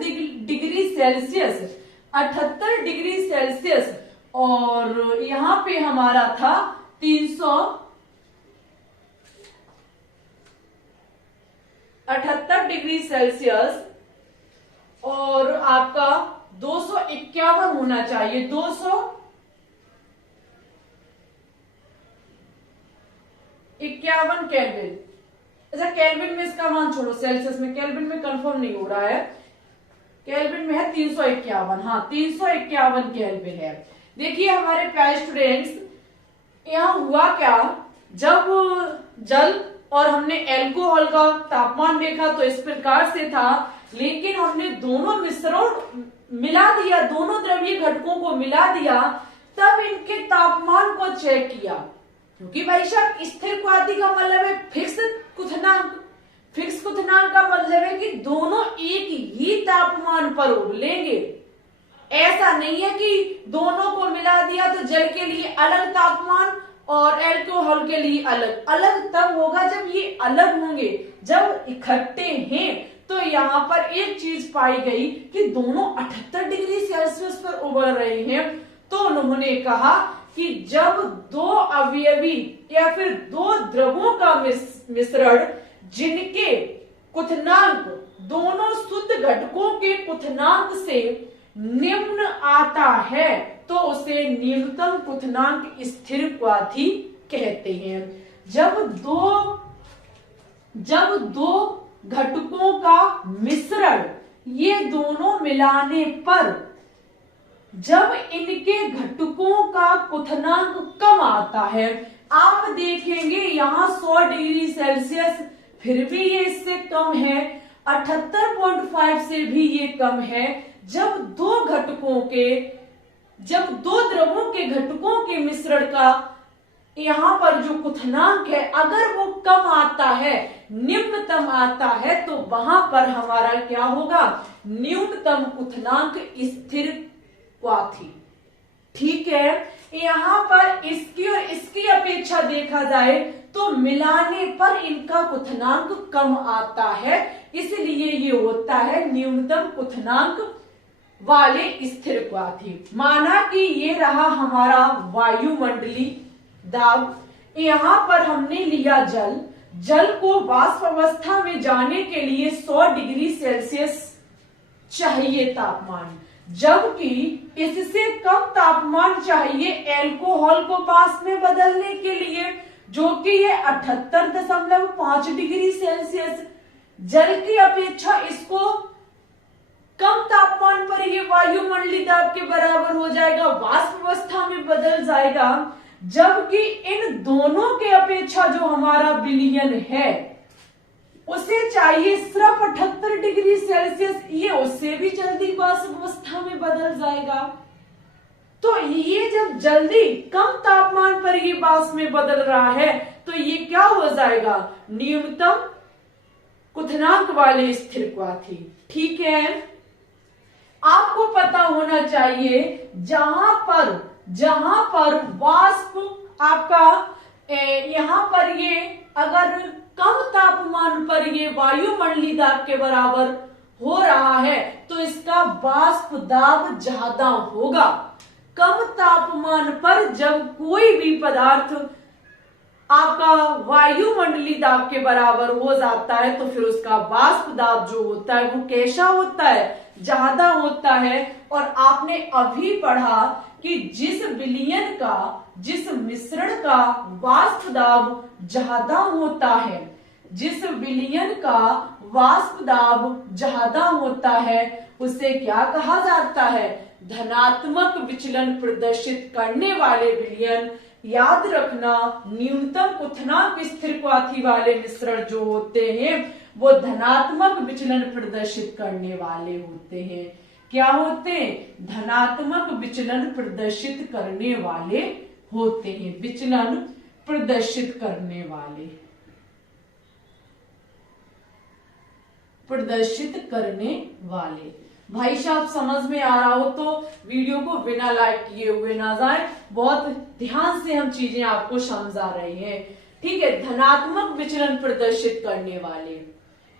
डिग्री सेल्सियस और यहाँ पे हमारा था 378 डिग्री सेल्सियस, और आपका 251 होना चाहिए, 251 केल्विन। अच्छा, केल्विन में इसका मान छोड़ो, सेल्सियस में, केल्विन में कंफर्म नहीं हो रहा है। केल्विन में है 351, हाँ 351 केल्विन है। देखिए हमारे प्यारे स्टूडेंट्स, यहाँ हुआ क्या, जब जल और हमने एल्कोहल का तापमान देखा तो इस प्रकार से था, लेकिन हमने दोनों मिश्रण मिला दिया, दोनों द्रवीय घटकों को मिला दिया, तब इनके तापमान को चेक किया। क्योंकि भाई साहब स्थिर क्वाथी का मतलब है फिक्स क्वथनांक। फिक्स क्वथनांक का मतलब है कि दोनों एक ही तापमान पर उबलेंगे। ऐसा नहीं है कि दोनों को मिला दिया तो जल के लिए अलग तापमान और एल्कोहल के लिए अलग। अलग तब होगा जब ये अलग होंगे। जब इकट्ठे हैं तो यहाँ पर एक चीज पाई गई कि दोनों 78 डिग्री सेल्सियस पर उबल रहे हैं। तो उन्होंने कहा कि जब दो अवयवी या फिर दो द्रवों का मिश्रण जिनके क्वथनांक दोनों शुद्ध घटकों के क्वथनांक से निम्न आता है तो उसे न्यूनतम क्वथनांक स्थिर क्वाथी कहते हैं। जब दो घटकों का मिश्रण ये दोनों मिलाने पर जब इनके घटकों का क्वथनांक कम आता है, आप देखेंगे यहाँ 100 डिग्री सेल्सियस, फिर भी ये इससे कम है, 78.5 से भी ये कम है, जब दो द्रवों के घटकों के मिश्रण का यहाँ पर जो क्वथनांक है अगर वो कम आता है, निम्नतम आता है, तो वहां पर हमारा क्या होगा, न्यूनतम क्वथनांक स्थिर क्वाथी। ठीक है, यहाँ पर इसकी और इसकी अपेक्षा देखा जाए तो मिलाने पर इनका क्वथनांक कम आता है, इसलिए ये होता है न्यूनतम क्वथनांक वाले स्थिर क्वाथी। माना कि ये रहा हमारा वायुमंडली दाब, यहाँ पर हमने लिया जल को वाष्प अवस्था में जाने के लिए 100 डिग्री सेल्सियस चाहिए तापमान, जबकि इससे कम तापमान चाहिए एल्कोहल को वाष्प में बदलने के लिए, जो कि ये 78.5 डिग्री सेल्सियस। जल की अपेक्षा इसको कम तापमान पर ये वायुमंडलीय दाब के बराबर हो जाएगा, वाष्प अवस्था में बदल जाएगा, जबकि इन दोनों के अपेक्षा जो हमारा विलयन है उसे चाहिए सिर्फ 78 डिग्री सेल्सियस, ये उससे भी जल्दी वाष्प अवस्था में बदल जाएगा। तो ये जब जल्दी कम तापमान पर ये वाष्प में बदल रहा है तो ये क्या हो जाएगा, न्यूनतम क्वथनांक वाले स्थिर क्वाथी। ठीक है, आपको पता होना चाहिए जहां पर वाष्प आपका यहाँ पर ये अगर कम तापमान पर ये वायुमंडलीय दाब के बराबर हो रहा है तो इसका वाष्प दाब ज्यादा होगा। कम तापमान पर जब कोई भी पदार्थ आपका वायुमंडलीय दाब के बराबर हो जाता है तो फिर उसका वाष्प दाब जो होता है वो कैसा होता है, ज्यादा होता है। और आपने अभी पढ़ा कि जिस मिश्रण का वाष्प दाब ज्यादा होता है, जिस विलयन का वाष्प दाब ज्यादा होता है उसे क्या कहा जाता है, धनात्मक विचलन प्रदर्शित करने वाले विलयन। याद रखना, न्यूनतम क्वथनांक स्थिर क्वाथी वाले मिश्रण जो होते हैं वो धनात्मक विचलन प्रदर्शित करने वाले होते हैं। क्या होते हैं, धनात्मक विचलन प्रदर्शित करने वाले होते हैं, विचलन प्रदर्शित करने वाले। भाई साहब समझ में आ रहा हो तो वीडियो को बिना लाइक किए हुए ना जाए, बहुत ध्यान से हम चीजें आपको समझा रहे हैं। ठीक है, धनात्मक विचलन प्रदर्शित करने वाले।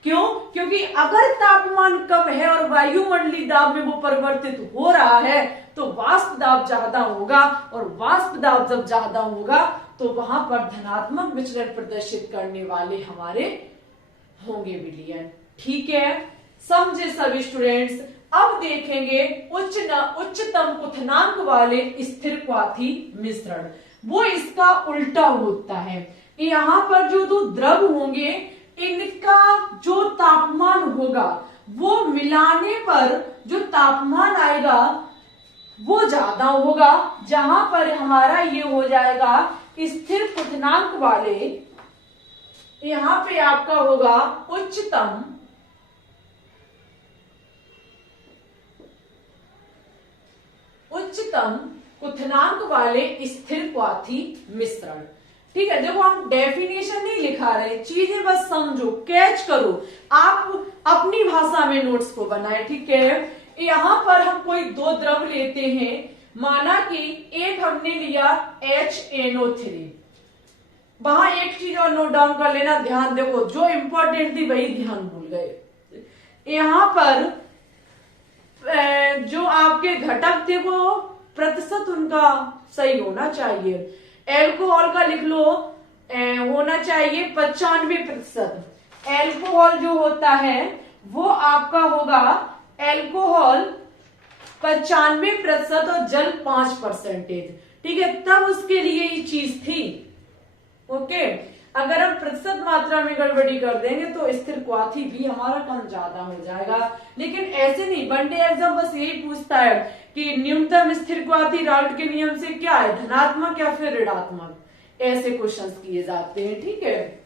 क्यों? क्योंकि अगर तापमान कम है और वायुमंडलीय दाब में वो परिवर्तित हो रहा है तो वाष्प दाब ज्यादा होगा, और वाष्प दाब जब ज्यादा होगा तो वहां पर धनात्मक विचलन प्रदर्शित करने वाले हमारे होंगे विलयन। ठीक है, समझे सभी स्टूडेंट्स। अब देखेंगे उच्चतम क्वथनांक वाले स्थिर क्वाथी मिश्रण, वो इसका उल्टा होता है। यहाँ पर जो दो द्रव होंगे इनका जो तापमान होगा वो मिलाने पर जो तापमान आएगा वो ज्यादा होगा, जहां पर हमारा ये हो जाएगा स्थिर क्वथनांक वाले। यहाँ पे आपका होगा उच्चतम क्वथनांक वाले स्थिर क्वाथी मिश्रण। ठीक है, देखो हम डेफिनेशन नहीं लिखा रहे, चीजें बस समझो, कैच करो, आप अपनी भाषा में नोट्स को बनाए। ठीक है, यहाँ पर हम कोई दो द्रव लेते हैं, माना कि एक हमने लिया HNO3। वहां एक चीज और नोट डाउन कर लेना, ध्यान देखो, जो इंपॉर्टेंट थी वही ध्यान भूल गए। यहाँ पर जो आपके घटक थे वो प्रतिशत उनका सही होना चाहिए। एल्कोहल का लिख लो, होना चाहिए 95%। एल्कोहल जो होता है वो आपका होगा एल्कोहल 95% और जल 5%। ठीक है, तब उसके लिए ये चीज थी। ओके, अगर हम प्रतिशत मात्रा में गड़बड़ी कर देंगे तो स्थिर क्वाथी भी हमारा कम ज्यादा हो जाएगा। लेकिन ऐसे नहीं, वनडे एग्जाम बस यही पूछता है कि न्यूनतम स्थिर क्वाथी राल्ट के नियम से क्या है, धनात्मक या फिर ऋणात्मक, ऐसे क्वेश्चंस किए जाते हैं। ठीक है,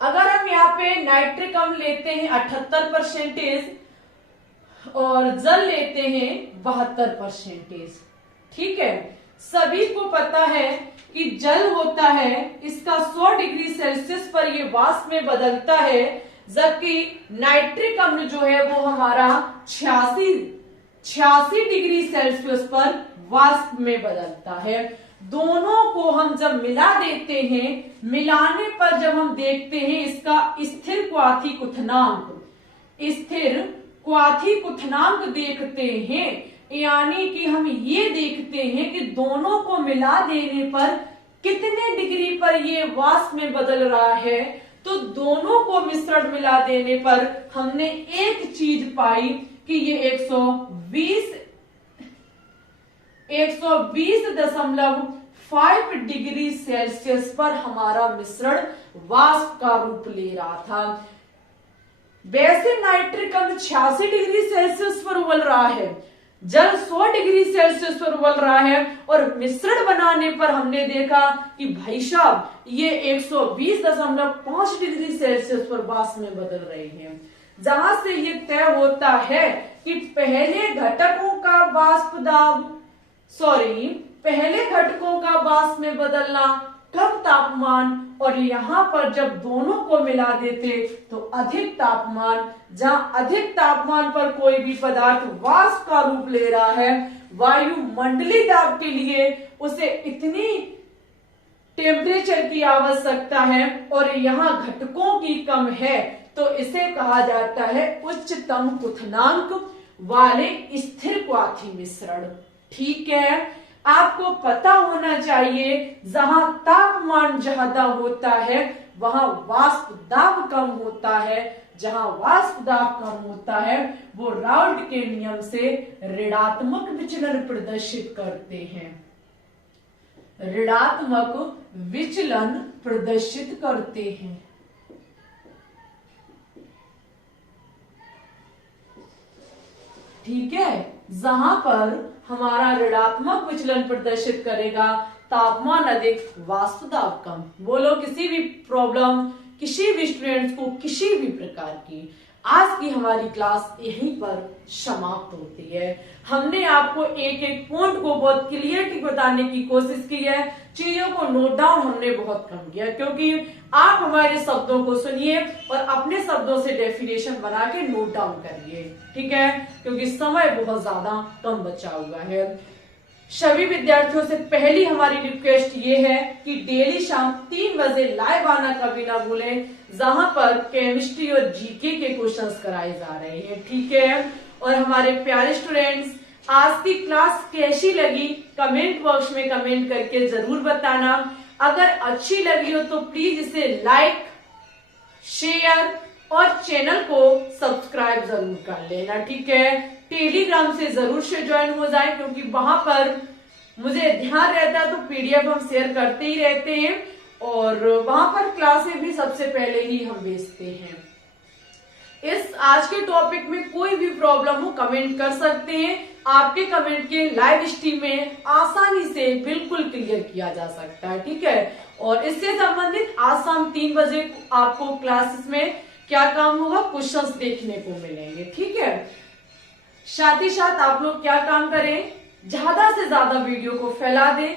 अगर हम यहाँ पे नाइट्रिक अम्ल लेते हैं 78%, और जल लेते हैं 72%। ठीक है, सभी को पता है कि जल होता है इसका 100 डिग्री सेल्सियस पर ये वाष्प में बदलता है, जबकि नाइट्रिक अम्ल जो है वो हमारा 86 डिग्री सेल्सियस पर वाष्प में बदलता है। दोनों को हम जब मिला देते हैं, मिलाने पर जब हम देखते हैं इसका स्थिर क्वाथी क्वथनांक देखते हैं, यानी कि हम ये देखते हैं कि दोनों को मिला देने पर कितने डिग्री पर ये वाष्प में बदल रहा है। तो दोनों को मिश्रण मिला देने पर हमने एक चीज पाई कि ये 120.5 डिग्री सेल्सियस पर हमारा मिश्रण वाष्प का रूप ले रहा था। वैसे नाइट्रिक अम्ल 86 डिग्री सेल्सियस पर उबल रहा है, जल 100 डिग्री सेल्सियस पर उबल रहा है, और मिश्रण बनाने पर हमने देखा कि भाई साहब ये 120.5 डिग्री सेल्सियस पर वाष्प में बदल रहे हैं। जहां से ये तय होता है कि पहले घटकों का वाष्प में बदलना कम तापमान, और यहाँ पर जब दोनों को मिला देते तो अधिक तापमान। जहां अधिक तापमान पर कोई भी पदार्थ वाष्प का रूप ले रहा है, वायुमंडलीय दाब के लिए उसे इतनी टेम्परेचर की आवश्यकता है और यहाँ घटकों की कम है, तो इसे कहा जाता है उच्चतम क्वथनांक वाले स्थिर क्वाथी मिश्रण। ठीक है, आपको पता होना चाहिए जहां तापमान ज्यादा होता है वहां वाष्प दाब कम होता है। जहां वाष्प दाब कम होता है वो राउल्ट के नियम से ऋणात्मक विचलन प्रदर्शित करते हैं, ऋणात्मक विचलन प्रदर्शित करते हैं। ठीक है, जहां पर हमारा ऋणात्मक विचलन प्रदर्शित करेगा, तापमान अधिक वाष्प दाब कम। बोलो किसी भी प्रॉब्लम, किसी भी स्टूडेंट्स को किसी भी प्रकार की, आज की हमारी क्लास यहीं पर समाप्त होती है। हमने आपको एक एक पॉइंट को बहुत क्लियरली बताने की कोशिश की है, चीजों को नोट डाउन हमने बहुत कम किया, क्योंकि आप हमारे शब्दों को सुनिए और अपने शब्दों से डेफिनेशन बना के नोट डाउन करिए। ठीक है, क्योंकि समय बहुत ज्यादा कम बचा हुआ है। सभी विद्यार्थियों से पहली हमारी रिक्वेस्ट ये है कि डेली शाम 3 बजे लाइव आना कभी ना भूलें, जहां पर केमिस्ट्री और जीके के क्वेश्चंस कराए जा रहे हैं। ठीक है, और हमारे प्यारे स्टूडेंट्स, आज की क्लास कैसी लगी कमेंट बॉक्स में कमेंट करके जरूर बताना। अगर अच्छी लगी हो तो प्लीज इसे लाइक, शेयर और चैनल को सब्सक्राइब जरूर कर लेना। ठीक है, टेलीग्राम से जरूर से ज्वाइन हो जाए, क्योंकि वहां पर मुझे ध्यान रहता है तो पीडीएफ हम शेयर करते ही रहते हैं, और वहां पर क्लासें भी सबसे पहले ही हम भेजते हैं। इस आज के टॉपिक में कोई भी प्रॉब्लम हो कमेंट कर सकते हैं, आपके कमेंट के लाइव स्ट्रीम में आसानी से बिल्कुल क्लियर किया जा सकता है। ठीक है, और इससे संबंधित आज शाम 3 बजे आपको क्लासेस में क्या काम होगा, क्वेश्चंस देखने को मिलेंगे। ठीक है, साथ ही साथ आप लोग क्या काम करें, ज्यादा से ज्यादा वीडियो को फैला दें।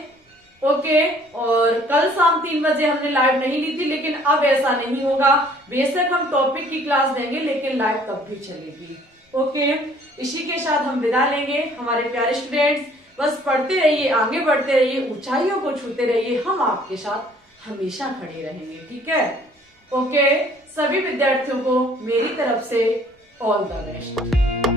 ओके, और कल शाम 3 बजे हमने लाइव नहीं ली थी, लेकिन अब ऐसा नहीं होगा। बेशक हम टॉपिक की क्लास देंगे, लेकिन लाइव तब भी चलेगी। ओके, इसी के साथ हम विदा लेंगे हमारे प्यारे स्टूडेंट्स। बस पढ़ते रहिए, आगे बढ़ते रहिए, ऊंचाइयों को छूते रहिए, हम आपके साथ हमेशा खड़े रहेंगे। ठीक है, ओके, सभी विद्यार्थियों को मेरी तरफ से ऑल द बेस्ट।